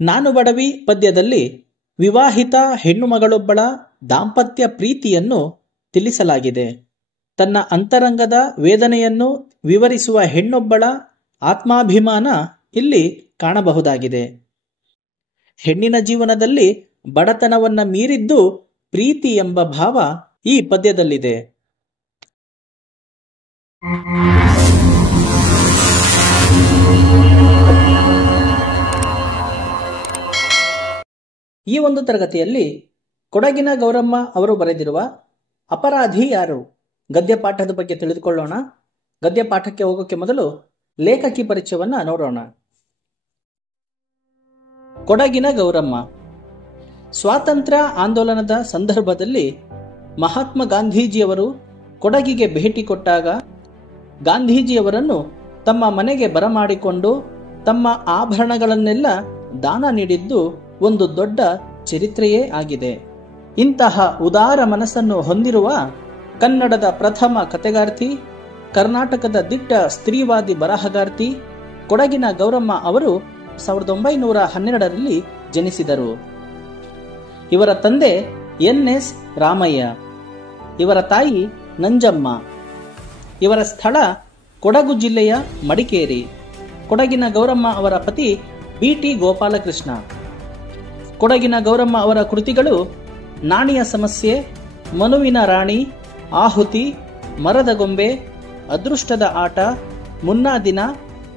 ನಾನು ಬಡವಿ ಪದ್ಯದಲ್ಲಿ ವಿವಾಹಿತ ಹೆಣ್ಣು ಮಗಳೊಬ್ಬಳ ದಾಂಪತ್ಯ ಪ್ರೀತಿಯನ್ನು ತಿಳಿಸಲಾಗಿದೆ. ತನ್ನ ಅಂತರಂಗದ ವೇದನೆಯನ್ನು ವಿವರಿಸುವ ಹೆಣ್ಣೊಬ್ಬಳ ಆತ್ಮಾಭಿಮಾನ ಇಲ್ಲಿ ಕಾಣಬಹುದಾಗಿದೆ. ಹೆಣ್ಣಿನ ಜೀವನದಲ್ಲಿ ಬಡತನವನ್ನ ಮೀರಿದ್ದು ಪ್ರೀತಿ ಎಂಬ ಭಾವ ಈ ಪದ್ಯದಲ್ಲಿದೆ. ಈ ಒಂದು ತರಗತಿಯಲ್ಲಿ ಕೊಡಗಿನ ಗೌರಮ್ಮ ಅವರು ಬರೆದಿರುವ ಅಪರಾಧಿ ಯಾರು ಗದ್ಯ ಪಾಠದ ಬಗ್ಗೆ ತಿಳಿದುಕೊಳ್ಳೋಣ. ಗದ್ಯ ಪಾಠಕ್ಕೆ ಹೋಗೋಕೆ ಮೊದಲು ಲೇಖಕಿ ಪರಿಚಯವನ್ನ ನೋಡೋಣ. ಕೊಡಗಿನ ಗೌರಮ್ಮ ಸ್ವಾತಂತ್ರ್ಯ ಆಂದೋಲನದ ಸಂದರ್ಭದಲ್ಲಿ ಮಹಾತ್ಮ ಗಾಂಧೀಜಿಯವರು ಕೊಡಗಿಗೆ ಭೇಟಿ ಕೊಟ್ಟಾಗ ಗಾಂಧೀಜಿಯವರನ್ನು ತಮ್ಮ ಮನೆಗೆ ಬರಮಾಡಿಕೊಂಡು ತಮ್ಮ ಆಭರಣಗಳನ್ನೆಲ್ಲ ದಾನ ನೀಡಿದ್ದು ಒಂದು ದೊಡ್ಡ ಚರಿತ್ರೆಯೇ ಆಗಿದೆ. ಇಂತಹ ಉದಾರ ಮನಸ್ಸನ್ನು ಹೊಂದಿರುವ ಕನ್ನಡದ ಪ್ರಥಮ ಕತೆಗಾರ್ತಿ, ಕರ್ನಾಟಕದ ದಿಟ್ಟ ಸ್ತ್ರೀವಾದಿ ಬರಹಗಾರ್ತಿ ಕೊಡಗಿನ ಗೌರಮ್ಮ ಅವರು 1912ರಲ್ಲಿ ಜನಿಸಿದರು. ಇವರ ತಂದೆ NS ರಾಮಯ್ಯ, ಇವರ ತಾಯಿ ನಂಜಮ್ಮ. ಇವರ ಸ್ಥಳ ಕೊಡಗು ಜಿಲ್ಲೆಯ ಮಡಿಕೇರಿ. ಕೊಡಗಿನ ಗೌರಮ್ಮ ಅವರ ಪತಿ BT ಗೋಪಾಲಕೃಷ್ಣ. ಕೊಡಗಿನ ಗೌರಮ್ಮ ಅವರ ಕೃತಿಗಳು ನಾಣಿಯ ಸಮಸ್ಯೆ, ಮನುವಿನ ರಾಣಿ, ಆಹುತಿ, ಮರದ ಗೊಂಬೆ, ಅದೃಷ್ಟದ ಆಟ, ಮುನ್ನಾದಿನ,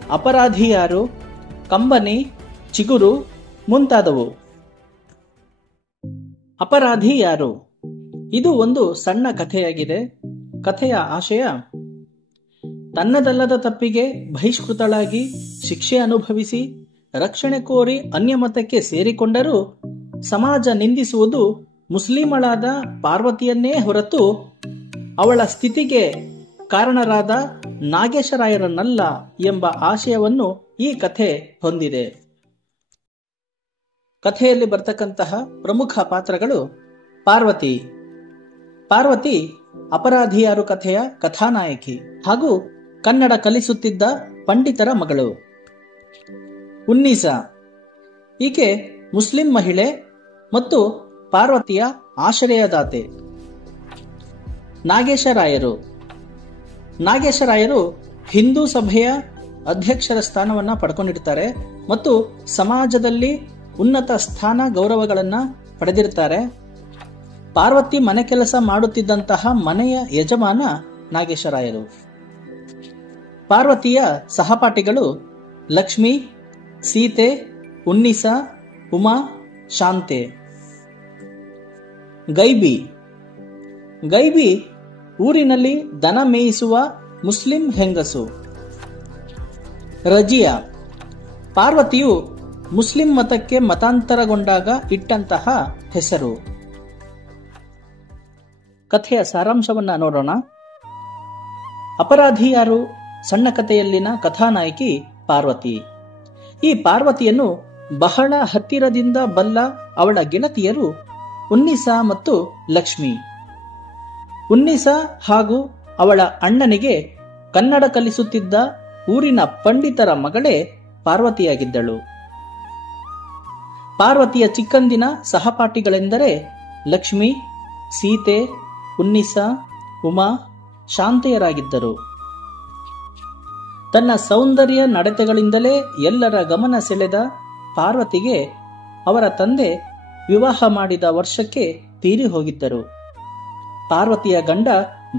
ಅಪರಾಧಿ ಯಾರು, ಕಂಬನಿ, ಚಿಗುರು ಮುಂತಾದವು. ಅಪರಾಧಿ ಯಾರು? ಇದು ಒಂದು ಸಣ್ಣ ಕಥೆಯಾಗಿದೆ. ಕಥೆಯ ಆಶಯ: ತನ್ನದಲ್ಲದ ತಪ್ಪಿಗೆ ಬಹಿಷ್ಕೃತಳಾಗಿ ಶಿಕ್ಷೆ ಅನುಭವಿಸಿ ರಕ್ಷಣೆ ಕೋರಿ ಅನ್ಯಮತಕ್ಕೆ ಸೇರಿಕೊಂಡರೂ ಸಮಾಜ ನಿಂದಿಸುವುದು ಮುಸ್ಲಿಮಳಾದ ಪಾರ್ವತಿಯನ್ನೇ ಹೊರತು ಅವಳ ಸ್ಥಿತಿಗೆ ಕಾರಣರಾದ ನಾಗೇಶರಾಯರನ್ನಲ್ಲ ಎಂಬ ಆಶಯವನ್ನು ಈ ಕಥೆ ಹೊಂದಿದೆ. ಕಥೆಯಲ್ಲಿ ಬರ್ತಕ್ಕಂತಹ ಪ್ರಮುಖ ಪಾತ್ರಗಳು: ಪಾರ್ವತಿ. ಪಾರ್ವತಿ ಅಪರಾಧಿ ಯಾರು ಕಥೆಯ ಕಥಾನಾಯಕಿ ಹಾಗೂ ಕನ್ನಡ ಕಲಿಸುತ್ತಿದ್ದ ಪಂಡಿತರ ಮಗಳು. ಉನ್ನೀಸ, ಈಕೆ ಮುಸ್ಲಿಂ ಮಹಿಳೆ ಮತ್ತು ಪಾರ್ವತಿಯ ಆಶ್ರಯದಾತೆ. ನಾಗೇಶರಾಯರು. ನಾಗೇಶರಾಯರು ಹಿಂದೂ ಸಭೆಯ ಅಧ್ಯಕ್ಷರ ಸ್ಥಾನವನ್ನ ಪಡ್ಕೊಂಡಿರ್ತಾರೆ ಮತ್ತು ಸಮಾಜದಲ್ಲಿ ಉನ್ನತ ಸ್ಥಾನ ಗೌರವಗಳನ್ನ ಪಡೆದಿರ್ತಾರೆ. ಪಾರ್ವತಿ ಮನೆ ಕೆಲಸ ಮಾಡುತ್ತಿದ್ದಂತಹ ಮನೆಯ ಯಜಮಾನ ನಾಗೇಶರಾಯರು. ಪಾರ್ವತಿಯ ಸಹಪಾಠಿಗಳು ಲಕ್ಷ್ಮಿ, ಸೀತೆ, ಉನ್ನೀಸ, ಉಮಾ, ಶಾಂತೆ. ಗೈಬಿ. ಗೈಬಿ ಊರಿನಲ್ಲಿ ದನ ಮೇಯಿಸುವ ಮುಸ್ಲಿಂ ಹೆಂಗಸು. ರಜಿಯಾ. ಪಾರ್ವತಿಯು ಮುಸ್ಲಿಂ ಮತಕ್ಕೆ ಮತಾಂತರಗೊಂಡಾಗ ಇಟ್ಟಂತಹ ಹೆಸರು. ಕಥೆಯ ಸಾರಾಂಶವನ್ನ ನೋಡೋಣ. ಅಪರಾಧಿ ಯಾರು ಸಣ್ಣ ಕಥೆಯಲ್ಲಿನ ಕಥಾನಾಯಕಿ ಪಾರ್ವತಿ. ಈ ಪಾರ್ವತಿಯನ್ನು ಬಹಳ ಹತ್ತಿರದಿಂದ ಬಲ್ಲ ಅವಳ ಗೆಳತಿಯರು ಉನ್ನೀಸ ಮತ್ತು ಲಕ್ಷ್ಮಿ. ಉನ್ನೀಸ ಹಾಗೂ ಅವಳ ಅಣ್ಣನಿಗೆ ಕನ್ನಡ ಕಲಿಸುತ್ತಿದ್ದ ಊರಿನ ಪಂಡಿತರ ಮಗಳೇ ಪಾರ್ವತಿಯಾಗಿದ್ದಳು. ಪಾರ್ವತಿಯ ಚಿಕ್ಕಂದಿನ ಸಹಪಾಠಿಗಳೆಂದರೆ ಲಕ್ಷ್ಮಿ, ಸೀತೆ, ಉನ್ನೀಸ, ಉಮಾ, ಶಾಂತೆಯರಾಗಿದ್ದರು. ತನ್ನ ಸೌಂದರ್ಯ ನಡತೆಗಳಿಂದಲೇ ಎಲ್ಲರ ಗಮನ ಸೆಳೆದ ಪಾರ್ವತಿಗೆ ಅವರ ತಂದೆ ವಿವಾಹ ಮಾಡಿದ ವರ್ಷಕ್ಕೆ ತೀರಿ ಹೋಗಿದ್ದರು. ಪಾರ್ವತಿಯ ಗಂಡ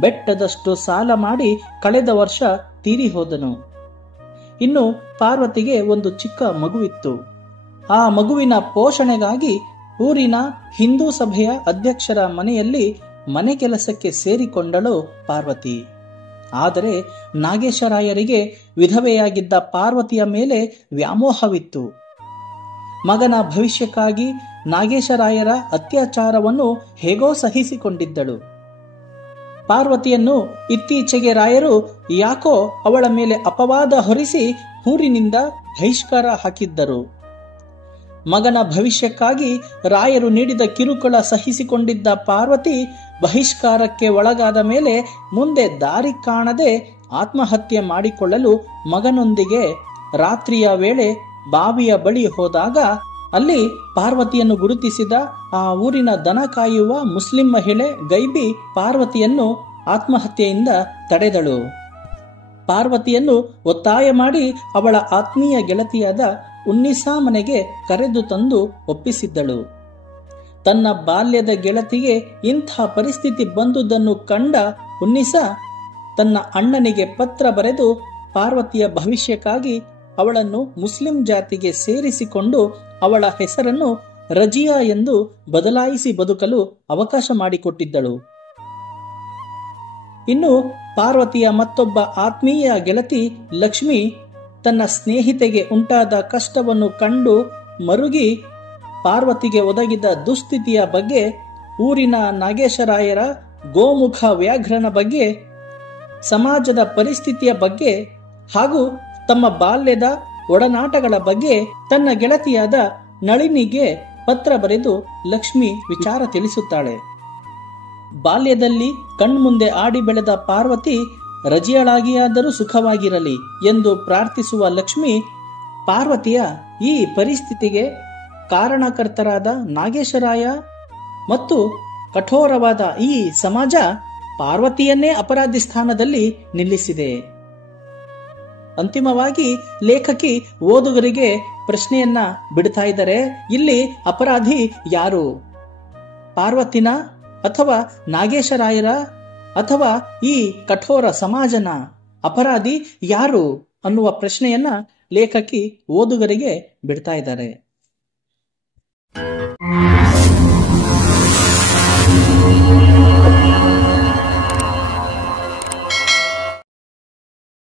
ಬೆಟ್ಟದಷ್ಟು ಸಾಲ ಮಾಡಿ ಕಳೆದ ವರ್ಷ ತೀರಿ ಹೋದನು. ಇನ್ನು ಪಾರ್ವತಿಗೆ ಒಂದು ಚಿಕ್ಕ ಮಗುವಿತ್ತು. ಆ ಮಗುವಿನ ಪೋಷಣೆಗಾಗಿ ಊರಿನ ಹಿಂದೂ ಸಭೆಯ ಅಧ್ಯಕ್ಷರ ಮನೆಯಲ್ಲಿ ಮನೆ ಕೆಲಸಕ್ಕೆ ಸೇರಿಕೊಂಡಳು ಪಾರ್ವತಿ. ಆದರೆ ನಾಗೇಶರಾಯರಿಗೆ ವಿಧವೆಯಾಗಿದ್ದ ಪಾರ್ವತಿಯ ಮೇಲೆ ವ್ಯಾಮೋಹವಿತ್ತು. ಮಗನ ಭವಿಷ್ಯಕ್ಕಾಗಿ ನಾಗೇಶರಾಯರ ಅತ್ಯಾಚಾರವನ್ನು ಹೇಗೋ ಸಹಿಸಿಕೊಂಡಿದ್ದಳು. ಪಾರ್ವತಿಯನ್ನು ಇತ್ತೀಚೆಗೆ ರಾಯರು ಯಾಕೋ ಅವಳ ಮೇಲೆ ಅಪವಾದ ಹೊರಿಸಿ ಊರಿನಿಂದ ಬಹಿಷ್ಕಾರ ಹಾಕಿದ್ದರು. ಮಗನ ಭವಿಷ್ಯಕ್ಕಾಗಿ ರಾಯರು ನೀಡಿದ ಕಿರುಕುಳ ಸಹಿಸಿಕೊಂಡಿದ್ದ ಪಾರ್ವತಿ ಬಹಿಷ್ಕಾರಕ್ಕೆ ಒಳಗಾದ ಮೇಲೆ ಮುಂದೆ ದಾರಿ ಕಾಣದೆ ಆತ್ಮಹತ್ಯೆ ಮಾಡಿಕೊಳ್ಳಲು ಮಗನೊಂದಿಗೆ ರಾತ್ರಿಯ ವೇಳೆ ಬಾವಿಯ ಬಳಿ ಹೋದಾಗ ಅಲ್ಲಿ ಪಾರ್ವತಿಯನ್ನು ಗುರುತಿಸಿದ ಆ ಊರಿನ ದನ ಕಾಯುವ ಮುಸ್ಲಿಂ ಮಹಿಳೆ ಗೈಬಿ ಪಾರ್ವತಿಯನ್ನು ಆತ್ಮಹತ್ಯೆಯಿಂದ ತಡೆದಳು. ಪಾರ್ವತಿಯನ್ನು ಒತ್ತಾಯ ಮಾಡಿ ಅವಳ ಆತ್ಮೀಯ ಗೆಳತಿಯಾದ ಉನ್ನೀಸಾ ಮನೆಗೆ ಕರೆದು ತಂದು ಒಪ್ಪಿಸಿದ್ದಳು. ತನ್ನ ಬಾಲ್ಯದ ಗೆಳತಿಗೆ ಇಂಥ ಪರಿಸ್ಥಿತಿ ಬಂದುದನ್ನು ಕಂಡ ಉನ್ನೀಸಾ ತನ್ನ ಅಣ್ಣನಿಗೆ ಪತ್ರ ಬರೆದು ಪಾರ್ವತಿಯ ಭವಿಷ್ಯಕ್ಕಾಗಿ ಅವಳನ್ನು ಮುಸ್ಲಿಂ ಜಾತಿಗೆ ಸೇರಿಸಿಕೊಂಡು ಅವಳ ಹೆಸರನ್ನು ರಜಿಯಾ ಎಂದು ಬದಲಾಯಿಸಿ ಬದುಕಲು ಅವಕಾಶ ಮಾಡಿಕೊಟ್ಟಿದ್ದಳು. ಇನ್ನು ಪಾರ್ವತಿಯ ಮತ್ತೊಬ್ಬ ಆತ್ಮೀಯ ಗೆಳತಿ ಲಕ್ಷ್ಮಿ ತನ್ನ ಸ್ನೇಹಿತೆಗೆ ಉಂಟಾದ ಕಷ್ಟವನ್ನು ಕಂಡು ಮರುಗಿ ಪಾರ್ವತಿಗೆ ಒದಗಿದ ದುಸ್ಥಿತಿಯ ಬಗ್ಗೆ, ಊರಿನ ನಾಗೇಶರಾಯರ ಗೋಮುಖ ವ್ಯಾಘ್ರನ ಬಗ್ಗೆ, ಸಮಾಜದ ಪರಿಸ್ಥಿತಿಯ ಬಗ್ಗೆ ಹಾಗೂ ತಮ್ಮ ಬಾಲ್ಯದ ಒಡನಾಟಗಳ ಬಗ್ಗೆ ತನ್ನ ಗೆಳತಿಯಾದ ನಳಿನಿಗೆ ಪತ್ರ ಬರೆದು ಲಕ್ಷ್ಮಿ ವಿಚಾರ ತಿಳಿಸುತ್ತಾಳೆ. ಬಾಲ್ಯದಲ್ಲಿ ಕಣ್ಮುಂದೆ ಆಡಿ ಬೆಳೆದ ಪಾರ್ವತಿ ರಜಿಯಳಾಗಿಯಾದರೂ ಸುಖವಾಗಿರಲಿ ಎಂದು ಪ್ರಾರ್ಥಿಸುವ ಲಕ್ಷ್ಮಿ, ಪಾರ್ವತಿಯ ಈ ಪರಿಸ್ಥಿತಿಗೆ ಕಾರಣಕರ್ತರಾದ ನಾಗೇಶರಾಯ ಮತ್ತು ಕಠೋರವಾದ ಈ ಸಮಾಜ ಪಾರ್ವತಿಯನ್ನೇ ಅಪರಾಧಿ ಸ್ಥಾನದಲ್ಲಿ ನಿಲ್ಲಿಸಿದೆ. ಅಂತಿಮವಾಗಿ ಲೇಖಕಿ ಓದುಗರಿಗೆ ಪ್ರಶ್ನೆಯನ್ನ ಬಿಡ್ತಾ ಇದ್ದಾರೆ, ಇಲ್ಲಿ ಅಪರಾಧಿ ಯಾರು? ಪಾರ್ವತಿನ ಅಥವಾ ನಾಗೇಶರಾಯರ ಅಥವಾ ಈ ಕಠೋರ ಸಮಾಜನ? ಅಪರಾಧಿ ಯಾರು ಅನ್ನುವ ಪ್ರಶ್ನೆಯನ್ನ ಲೇಖಕಿ ಓದುಗರಿಗೆ ಬಿಡ್ತಾ ಇದ್ದಾರೆ.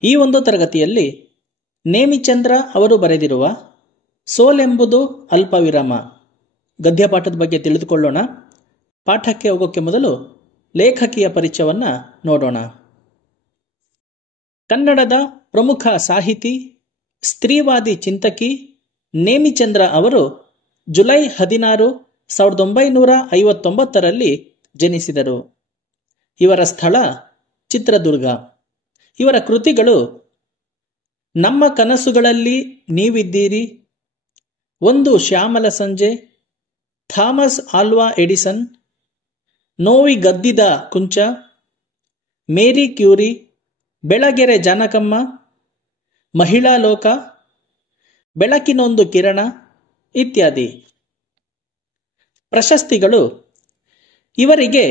ಈ ಒಂದು ತರಗತಿಯಲ್ಲಿ ನೇಮಿಚಂದ್ರ ಅವರು ಬರೆದಿರುವ ಸೋಲೆಂಬುದು ಅಲ್ಪವಿರಾಮ ಗದ್ಯಪಾಠದ ಬಗ್ಗೆ ತಿಳಿದುಕೊಳ್ಳೋಣ. ಪಾಠಕ್ಕೆ ಹೋಗೋಕ್ಕೆ ಮೊದಲು ಲೇಖಕಿಯ ಪರಿಚಯವನ್ನ ನೋಡೋಣ. ಕನ್ನಡದ ಪ್ರಮುಖ ಸಾಹಿತಿ, ಸ್ತ್ರೀವಾದಿ ಚಿಂತಕಿ ನೇಮಿಚಂದ್ರ ಅವರು ಜುಲೈ 16, 1959ರಲ್ಲಿ ಜನಿಸಿದರು. ಇವರ ಸ್ಥಳ ಚಿತ್ರದುರ್ಗ. ಇವರ ಕೃತಿಗಳು ನಮ್ಮ ಕನಸುಗಳಲ್ಲಿ ನೀವಿದ್ದೀರಿ, ಒಂದು ಶ್ಯಾಮಲ ಸಂಜೆ, ಥಾಮಸ್ ಆಲ್ವಾ ಎಡಿಸನ್, ನೋವಿಗದ್ದಿದ ಕುಂಚ, ಮೇರಿ ಕ್ಯೂರಿ, ಬೆಳಗೆರೆ ಜಾನಕಮ್ಮ, ಮಹಿಳಾ ಲೋಕ, ಬೆಳಕಿನೊಂದು ಕಿರಣ ಇತ್ಯಾದಿ. ಪ್ರಶಸ್ತಿಗಳು: ಇವರಿಗೆ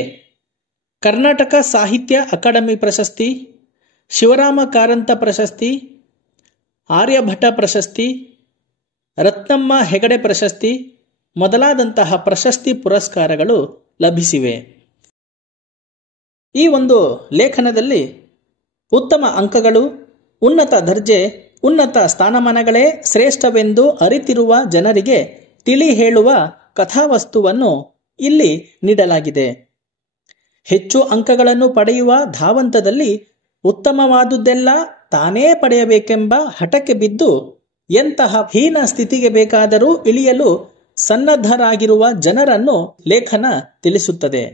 ಕರ್ನಾಟಕ ಸಾಹಿತ್ಯ ಅಕಾಡೆಮಿ ಪ್ರಶಸ್ತಿ, ಶಿವರಾಮ ಕಾರಂತ ಪ್ರಶಸ್ತಿ, ಆರ್ಯಭಟ ಪ್ರಶಸ್ತಿ, ರತ್ನಮ್ಮ ಹೆಗಡೆ ಪ್ರಶಸ್ತಿ ಮೊದಲಾದಂತಹ ಪ್ರಶಸ್ತಿ ಪುರಸ್ಕಾರಗಳು ಲಭಿಸಿವೆ. ಈ ಒಂದು ಲೇಖನದಲ್ಲಿ ಉತ್ತಮ ಅಂಕಗಳು, ಉನ್ನತ ದರ್ಜೆ, ಉನ್ನತ ಸ್ಥಾನಮಾನಗಳೇ ಶ್ರೇಷ್ಠವೆಂದು ಅರಿತಿರುವ ಜನರಿಗೆ ತಿಳಿ ಹೇಳುವ ಕಥಾವಸ್ತುವನ್ನು ಇಲ್ಲಿ ನೀಡಲಾಗಿದೆ. ಹೆಚ್ಚು ಅಂಕಗಳನ್ನು ಪಡೆಯುವ ಧಾವಂತದಲ್ಲಿ ಉತ್ತಮವಾದುದೆಲ್ಲ ತಾನೇ ಪಡೆಯಬೇಕೆಂಬ ಹಠಕ್ಕೆ ಬಿದ್ದು ಎಂತಹ ಹೀನ ಸ್ಥಿತಿಗೆ ಬೇಕಾದರೂ ಇಳಿಯಲು ಸನ್ನದ್ಧರಾಗಿರುವ ಜನರನ್ನು ಲೇಖನ ತಿಳಿಸುತ್ತದೆ.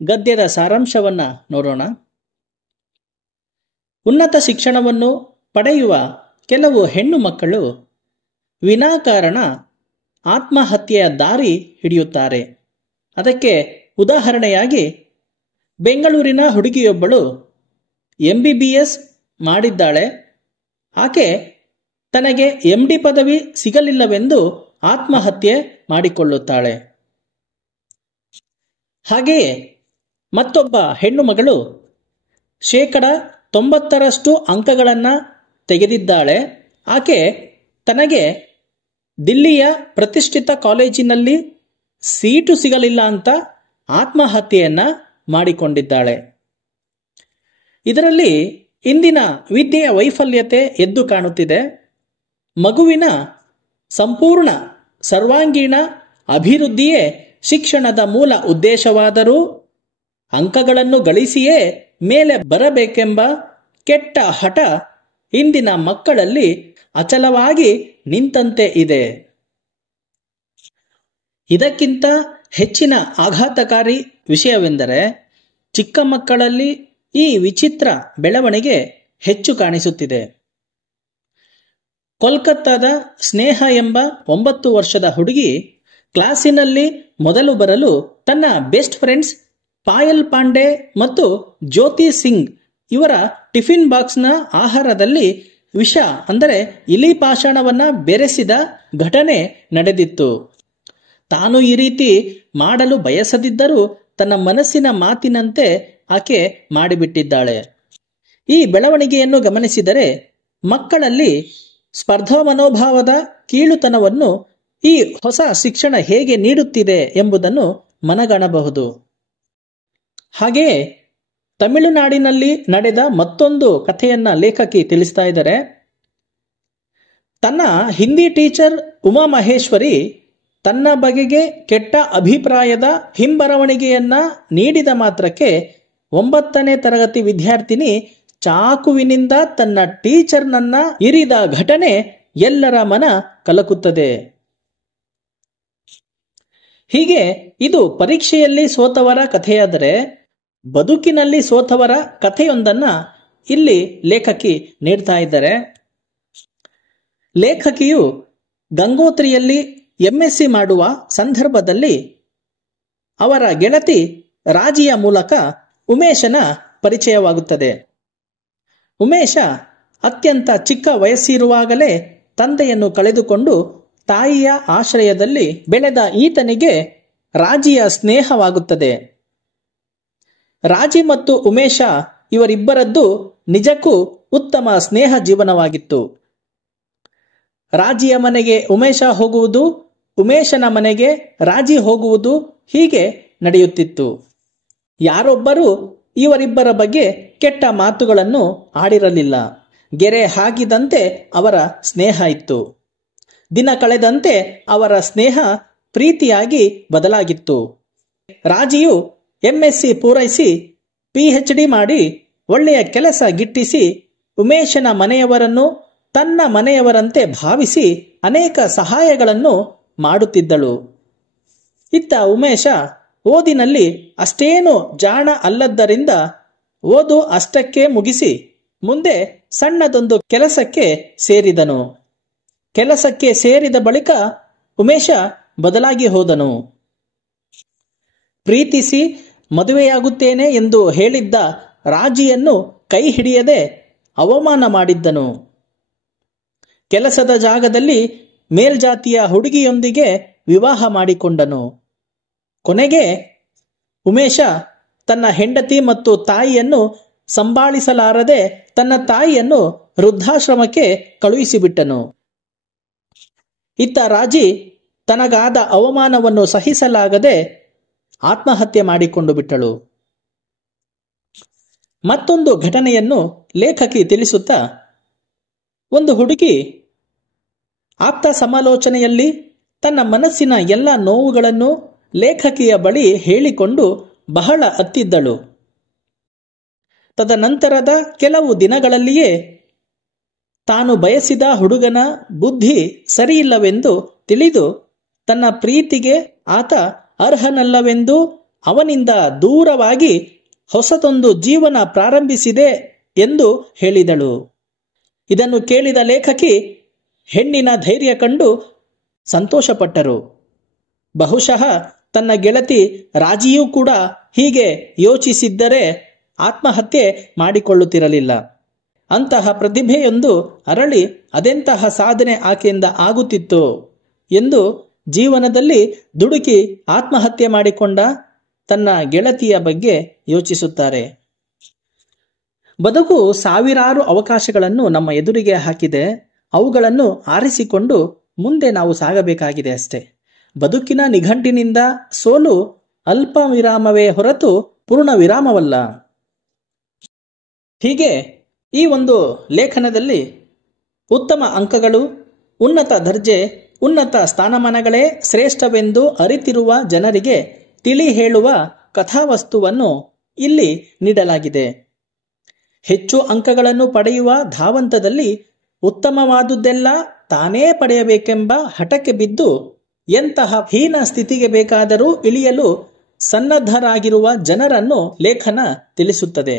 ಗದ್ಯದ ಸಾರಾಂಶವನ್ನ ನೋಡೋಣ. ಉನ್ನತ ಶಿಕ್ಷಣವನ್ನು ಪಡೆಯುವ ಕೆಲವು ಹೆಣ್ಣು ಮಕ್ಕಳು ವಿನಾಕಾರಣ ಆತ್ಮಹತ್ಯೆಯ ದಾರಿ ಹಿಡಿಯುತ್ತಾರೆ. ಅದಕ್ಕೆ ಉದಾಹರಣೆಯಾಗಿ ಬೆಂಗಳೂರಿನ ಹುಡುಗಿಯೊಬ್ಬಳು MBBS ಮಾಡಿದ್ದಾಳೆ. ಆಕೆ ತನಗೆ MD ಪದವಿ ಸಿಗಲಿಲ್ಲವೆಂದು ಆತ್ಮಹತ್ಯೆ ಮಾಡಿಕೊಳ್ಳುತ್ತಾಳೆ. ಹಾಗೆಯೇ ಮತ್ತೊಬ್ಬ ಹೆಣ್ಣು ಮಗಳು 90% ಅಂಕಗಳನ್ನು ತೆಗೆದಿದ್ದಾಳೆ. ಆಕೆ ತನಗೆ ದಿಲ್ಲಿಯ ಪ್ರತಿಷ್ಠಿತ ಕಾಲೇಜಿನಲ್ಲಿ ಸೀಟು ಸಿಗಲಿಲ್ಲ ಅಂತ ಆತ್ಮಹತ್ಯೆಯನ್ನ ಮಾಡಿಕೊಂಡಿದ್ದಾಳೆ. ಇದರಲ್ಲಿ ಇಂದಿನ ವಿದ್ಯೆಯ ವೈಫಲ್ಯತೆ ಎದ್ದು ಕಾಣುತ್ತಿದೆ. ಮಗುವಿನ ಸಂಪೂರ್ಣ ಸರ್ವಾಂಗೀಣ ಅಭಿವೃದ್ಧಿಯೇ ಶಿಕ್ಷಣದ ಮೂಲ ಉದ್ದೇಶವಾದರೂ ಅಂಕಗಳನ್ನು ಗಳಿಸಿಯೇ ಮೇಲೆ ಬರಬೇಕೆಂಬ ಕೆಟ್ಟ ಹಠ ಇಂದಿನ ಮಕ್ಕಳಲ್ಲಿ ಅಚಲವಾಗಿ ನಿಂತಂತೆ ಇದೆ. ಇದಕ್ಕಿಂತ ಹೆಚ್ಚಿನ ಆಘಾತಕಾರಿ ವಿಷಯವೆಂದರೆ ಚಿಕ್ಕ ಮಕ್ಕಳಲ್ಲಿ ಈ ವಿಚಿತ್ರ ಬೆಳವಣಿಗೆ ಹೆಚ್ಚು ಕಾಣಿಸುತ್ತಿದೆ. ಕೋಲ್ಕತ್ತಾದ ಸ್ನೇಹ ಎಂಬ 9 ವರ್ಷದ ಹುಡುಗಿ ಕ್ಲಾಸಿನಲ್ಲಿ ಮೊದಲು ಬರಲು ತನ್ನ ಬೆಸ್ಟ್ ಫ್ರೆಂಡ್ಸ್ ಪಾಯಲ್ ಪಾಂಡೆ ಮತ್ತು ಜ್ಯೋತಿ ಸಿಂಗ್ ಇವರ ಟಿಫಿನ್ ಬಾಕ್ಸ್ನ ಆಹಾರದಲ್ಲಿ ವಿಷ ಅಂದರೆ ಇಲಿ ಪಾಷಾಣವನ್ನ ಬೆರೆಸಿದ ಘಟನೆ ನಡೆದಿತ್ತು. ತಾನು ಈ ರೀತಿ ಮಾಡಲು ಬಯಸದಿದ್ದರೂ ತನ್ನ ಮನಸ್ಸಿನ ಮಾತಿನಂತೆ ಆಕೆ ಮಾಡಿಬಿಟ್ಟಿದ್ದಾಳೆ. ಈ ಬೆಳವಣಿಗೆಯನ್ನು ಗಮನಿಸಿದರೆ ಮಕ್ಕಳಲ್ಲಿ ಸ್ಪರ್ಧಾ ಮನೋಭಾವದ ಕೀಳುತನವನ್ನು ಈ ಹೊಸ ಶಿಕ್ಷಣ ಹೇಗೆ ನೀಡುತ್ತಿದೆ ಎಂಬುದನ್ನು ಮನಗಾಣಬಹುದು. ಹಾಗೆಯೇ ತಮಿಳುನಾಡಿನಲ್ಲಿ ನಡೆದ ಮತ್ತೊಂದು ಕಥೆಯನ್ನ ಲೇಖಕಿ ತಿಳಿಸ್ತಾ ಇದ್ದಾರೆ. ತನ್ನ ಹಿಂದಿ ಟೀಚರ್ ಉಮಾ ಮಹೇಶ್ವರಿ ತನ್ನ ಬಗೆಗೆ ಕೆಟ್ಟ ಅಭಿಪ್ರಾಯದ ಹಿಂಬರವಣಿಗೆಯನ್ನ ನೀಡಿದ ಮಾತ್ರಕ್ಕೆ 9ನೇ ತರಗತಿ ವಿದ್ಯಾರ್ಥಿನಿ ಚಾಕುವಿನಿಂದ ತನ್ನ ಟೀಚರ್ನನ್ನ ಇರಿದ ಘಟನೆ ಎಲ್ಲರ ಮನ ಕಲಕುತ್ತದೆ. ಹೀಗೆ ಇದು ಪರೀಕ್ಷೆಯಲ್ಲಿ ಸೋತವರ ಕಥೆಯಾದರೆ ಬದುಕಿನಲ್ಲಿ ಸೋತವರ ಕಥೆಯೊಂದನ್ನ ಇಲ್ಲಿ ಲೇಖಕಿ ನೀಡ್ತಾ ಇದ್ದಾರೆ. ಲೇಖಕಿಯು ಗಂಗೋತ್ರಿಯಲ್ಲಿ MSc ಮಾಡುವ ಸಂದರ್ಭದಲ್ಲಿ ಅವರ ಗೆಳತಿ ರಾಜಿಯ ಮೂಲಕ ಉಮೇಶನ ಪರಿಚಯವಾಗುತ್ತದೆ. ಉಮೇಶ ಅತ್ಯಂತ ಚಿಕ್ಕ ವಯಸ್ಸಿರುವಾಗಲೇ ತಂದೆಯನ್ನು ಕಳೆದುಕೊಂಡು ತಾಯಿಯ ಆಶ್ರಯದಲ್ಲಿ ಬೆಳೆದ ಈತನಿಗೆ ರಾಜಿಯ ಸ್ನೇಹವಾಗುತ್ತದೆ. ರಾಜಿ ಮತ್ತು ಉಮೇಶ ಇವರಿಬ್ಬರದ್ದು ನಿಜಕ್ಕೂ ಉತ್ತಮ ಸ್ನೇಹ ಜೀವನವಾಗಿತ್ತು. ರಾಜಿಯ ಮನೆಗೆ ಉಮೇಶ ಹೋಗುವುದು, ಉಮೇಶನ ಮನೆಗೆ ರಾಜಿ ಹೋಗುವುದು ಹೀಗೆ ನಡೆಯುತ್ತಿತ್ತು. ಯಾರೊಬ್ಬರೂ ಇವರಿಬ್ಬರ ಬಗ್ಗೆ ಕೆಟ್ಟ ಮಾತುಗಳನ್ನು ಆಡಿರಲಿಲ್ಲ. ಗೆರೆ ಹಾಕಿದಂತೆ ಅವರ ಸ್ನೇಹ ಇತ್ತು. ದಿನ ಕಳೆದಂತೆ ಅವರ ಸ್ನೇಹ ಪ್ರೀತಿಯಾಗಿ ಬದಲಾಗಿತ್ತು. ರಾಜಿಯು MSc ಪೂರೈಸಿ PhD ಮಾಡಿ ಒಳ್ಳೆಯ ಕೆಲಸ ಗಿಟ್ಟಿಸಿ ಉಮೇಶನ ಮನೆಯವರನ್ನು ತನ್ನ ಮನೆಯವರಂತೆ ಭಾವಿಸಿ ಅನೇಕ ಸಹಾಯಗಳನ್ನು ಮಾಡುತ್ತಿದ್ದಳು. ಇತ್ತ ಉಮೇಶ ಓದಿನಲ್ಲಿ ಅಷ್ಟೇನು ಜಾಣ ಅಲ್ಲದ್ದರಿಂದ ಓದು ಅಷ್ಟಕ್ಕೆ ಮುಗಿಸಿ ಮುಂದೆ ಸಣ್ಣದೊಂದು ಕೆಲಸಕ್ಕೆ ಸೇರಿದನು. ಕೆಲಸಕ್ಕೆ ಸೇರಿದ ಬಳಿಕ ಉಮೇಶ ಬದಲಾಗಿ ಹೋದನು. ಪ್ರೀತಿಸಿ ಮದುವೆಯಾಗುತ್ತೇನೆ ಎಂದು ಹೇಳಿದ್ದ ರಾಜಿಯನ್ನು ಕೈ ಹಿಡಿಯದೆ ಅವಮಾನ ಮಾಡಿದ್ದನು. ಕೆಲಸದ ಜಾಗದಲ್ಲಿ ಮೇಲ್ಜಾತಿಯ ಹುಡುಗಿಯೊಂದಿಗೆ ವಿವಾಹ ಮಾಡಿಕೊಂಡನು. ಕೊನೆಗೆ ಉಮೇಶ ತನ್ನ ಹೆಂಡತಿ ಮತ್ತು ತಾಯಿಯನ್ನು ಸಂಭಾಳಿಸಲಾರದೆ ತನ್ನ ತಾಯಿಯನ್ನು ವೃದ್ಧಾಶ್ರಮಕ್ಕೆ ಕಳುಹಿಸಿಬಿಟ್ಟನು. ಇತ್ತ ರಾಜಿ ತನಗಾದ ಅವಮಾನವನ್ನು ಸಹಿಸಲಾಗದೆ ಆತ್ಮಹತ್ಯೆ ಮಾಡಿಕೊಂಡು ಬಿಟ್ಟಳು. ಮತ್ತೊಂದು ಘಟನೆಯನ್ನು ಲೇಖಕಿ ತಿಳಿಸುತ್ತಾ, ಒಂದು ಹುಡುಗಿ ಆಪ್ತ ಸಮಾಲೋಚನೆಯಲ್ಲಿ ತನ್ನ ಮನಸ್ಸಿನ ಎಲ್ಲ ನೋವುಗಳನ್ನು ಲೇಖಕಿಯ ಬಳಿ ಹೇಳಿಕೊಂಡು ಬಹಳ ಅತ್ತಿದ್ದಳು. ತದನಂತರದ ಕೆಲವು ದಿನಗಳಲ್ಲಿಯೇ ತಾನು ಬಯಸಿದ ಹುಡುಗನ ಬುದ್ಧಿ ಸರಿಯಿಲ್ಲವೆಂದು ತಿಳಿದು ತನ್ನ ಪ್ರೀತಿಗೆ ಆತ ಅರ್ಹನಲ್ಲವೆಂದು ಅವನಿಂದ ದೂರವಾಗಿ ಹೊಸತೊಂದು ಜೀವನ ಪ್ರಾರಂಭಿಸಿದೆ ಎಂದು ಹೇಳಿದಳು. ಇದನ್ನು ಕೇಳಿದ ಲೇಖಕಿ ಹೆಣ್ಣಿನ ಧೈರ್ಯ ಕಂಡು ಸಂತೋಷಪಟ್ಟರು. ಬಹುಶಃ ತನ್ನ ಗೆಳತಿ ರಾಜಿಯೂ ಕೂಡ ಹೀಗೆ ಯೋಚಿಸಿದ್ದರೆ ಆತ್ಮಹತ್ಯೆ ಮಾಡಿಕೊಳ್ಳುತ್ತಿರಲಿಲ್ಲ. ಅಂತಹ ಪ್ರತಿಭೆಯೊಂದು ಅರಳಿ ಅದೆಂತಹ ಸಾಧನೆ ಆಕೆಯಿಂದ ಆಗುತ್ತಿತ್ತು ಎಂದು ಜೀವನದಲ್ಲಿ ದುಡುಕಿ ಆತ್ಮಹತ್ಯೆ ಮಾಡಿಕೊಂಡ ತನ್ನ ಗೆಳತಿಯ ಬಗ್ಗೆ ಯೋಚಿಸುತ್ತಾರೆ. ಬದುಕು ಸಾವಿರಾರು ಅವಕಾಶಗಳನ್ನು ನಮ್ಮ ಎದುರಿಗೆ ಹಾಕಿದೆ. ಅವುಗಳನ್ನು ಆರಿಸಿಕೊಂಡು ಮುಂದೆ ನಾವು ಸಾಗಬೇಕಾಗಿದೆ ಅಷ್ಟೇ. ಬದುಕಿನ ನಿಘಂಟಿನಿಂದ ಸೋಲು ಅಲ್ಪ ವಿರಾಮವೇ ಹೊರತು ಪೂರ್ಣ ವಿರಾಮವಲ್ಲ. ಹೀಗೆ ಈ ಒಂದು ಲೇಖನದಲ್ಲಿ ಉತ್ತಮ ಅಂಕಗಳು, ಉನ್ನತ ದರ್ಜೆ, ಉನ್ನತ ಸ್ಥಾನಮಾನಗಳೇ ಶ್ರೇಷ್ಠವೆಂದು ಅರಿತಿರುವ ಜನರಿಗೆ ತಿಳಿ ಹೇಳುವ ಕಥಾವಸ್ತುವನ್ನು ಇಲ್ಲಿ ನೀಡಲಾಗಿದೆ. ಹೆಚ್ಚು ಅಂಕಗಳನ್ನು ಪಡೆಯುವ ಧಾವಂತದಲ್ಲಿ ಉತ್ತಮವಾದುದೆಲ್ಲ ತಾನೇ ಪಡೆಯಬೇಕೆಂಬ ಹಠಕ್ಕೆ ಬಿದ್ದು ಎಂತಹ ಹೀನ ಸ್ಥಿತಿಗೆ ಬೇಕಾದರೂ ಇಳಿಯಲು ಸನ್ನದ್ಧರಾಗಿರುವ ಜನರನ್ನು ಲೇಖನ ತಿಳಿಸುತ್ತದೆ.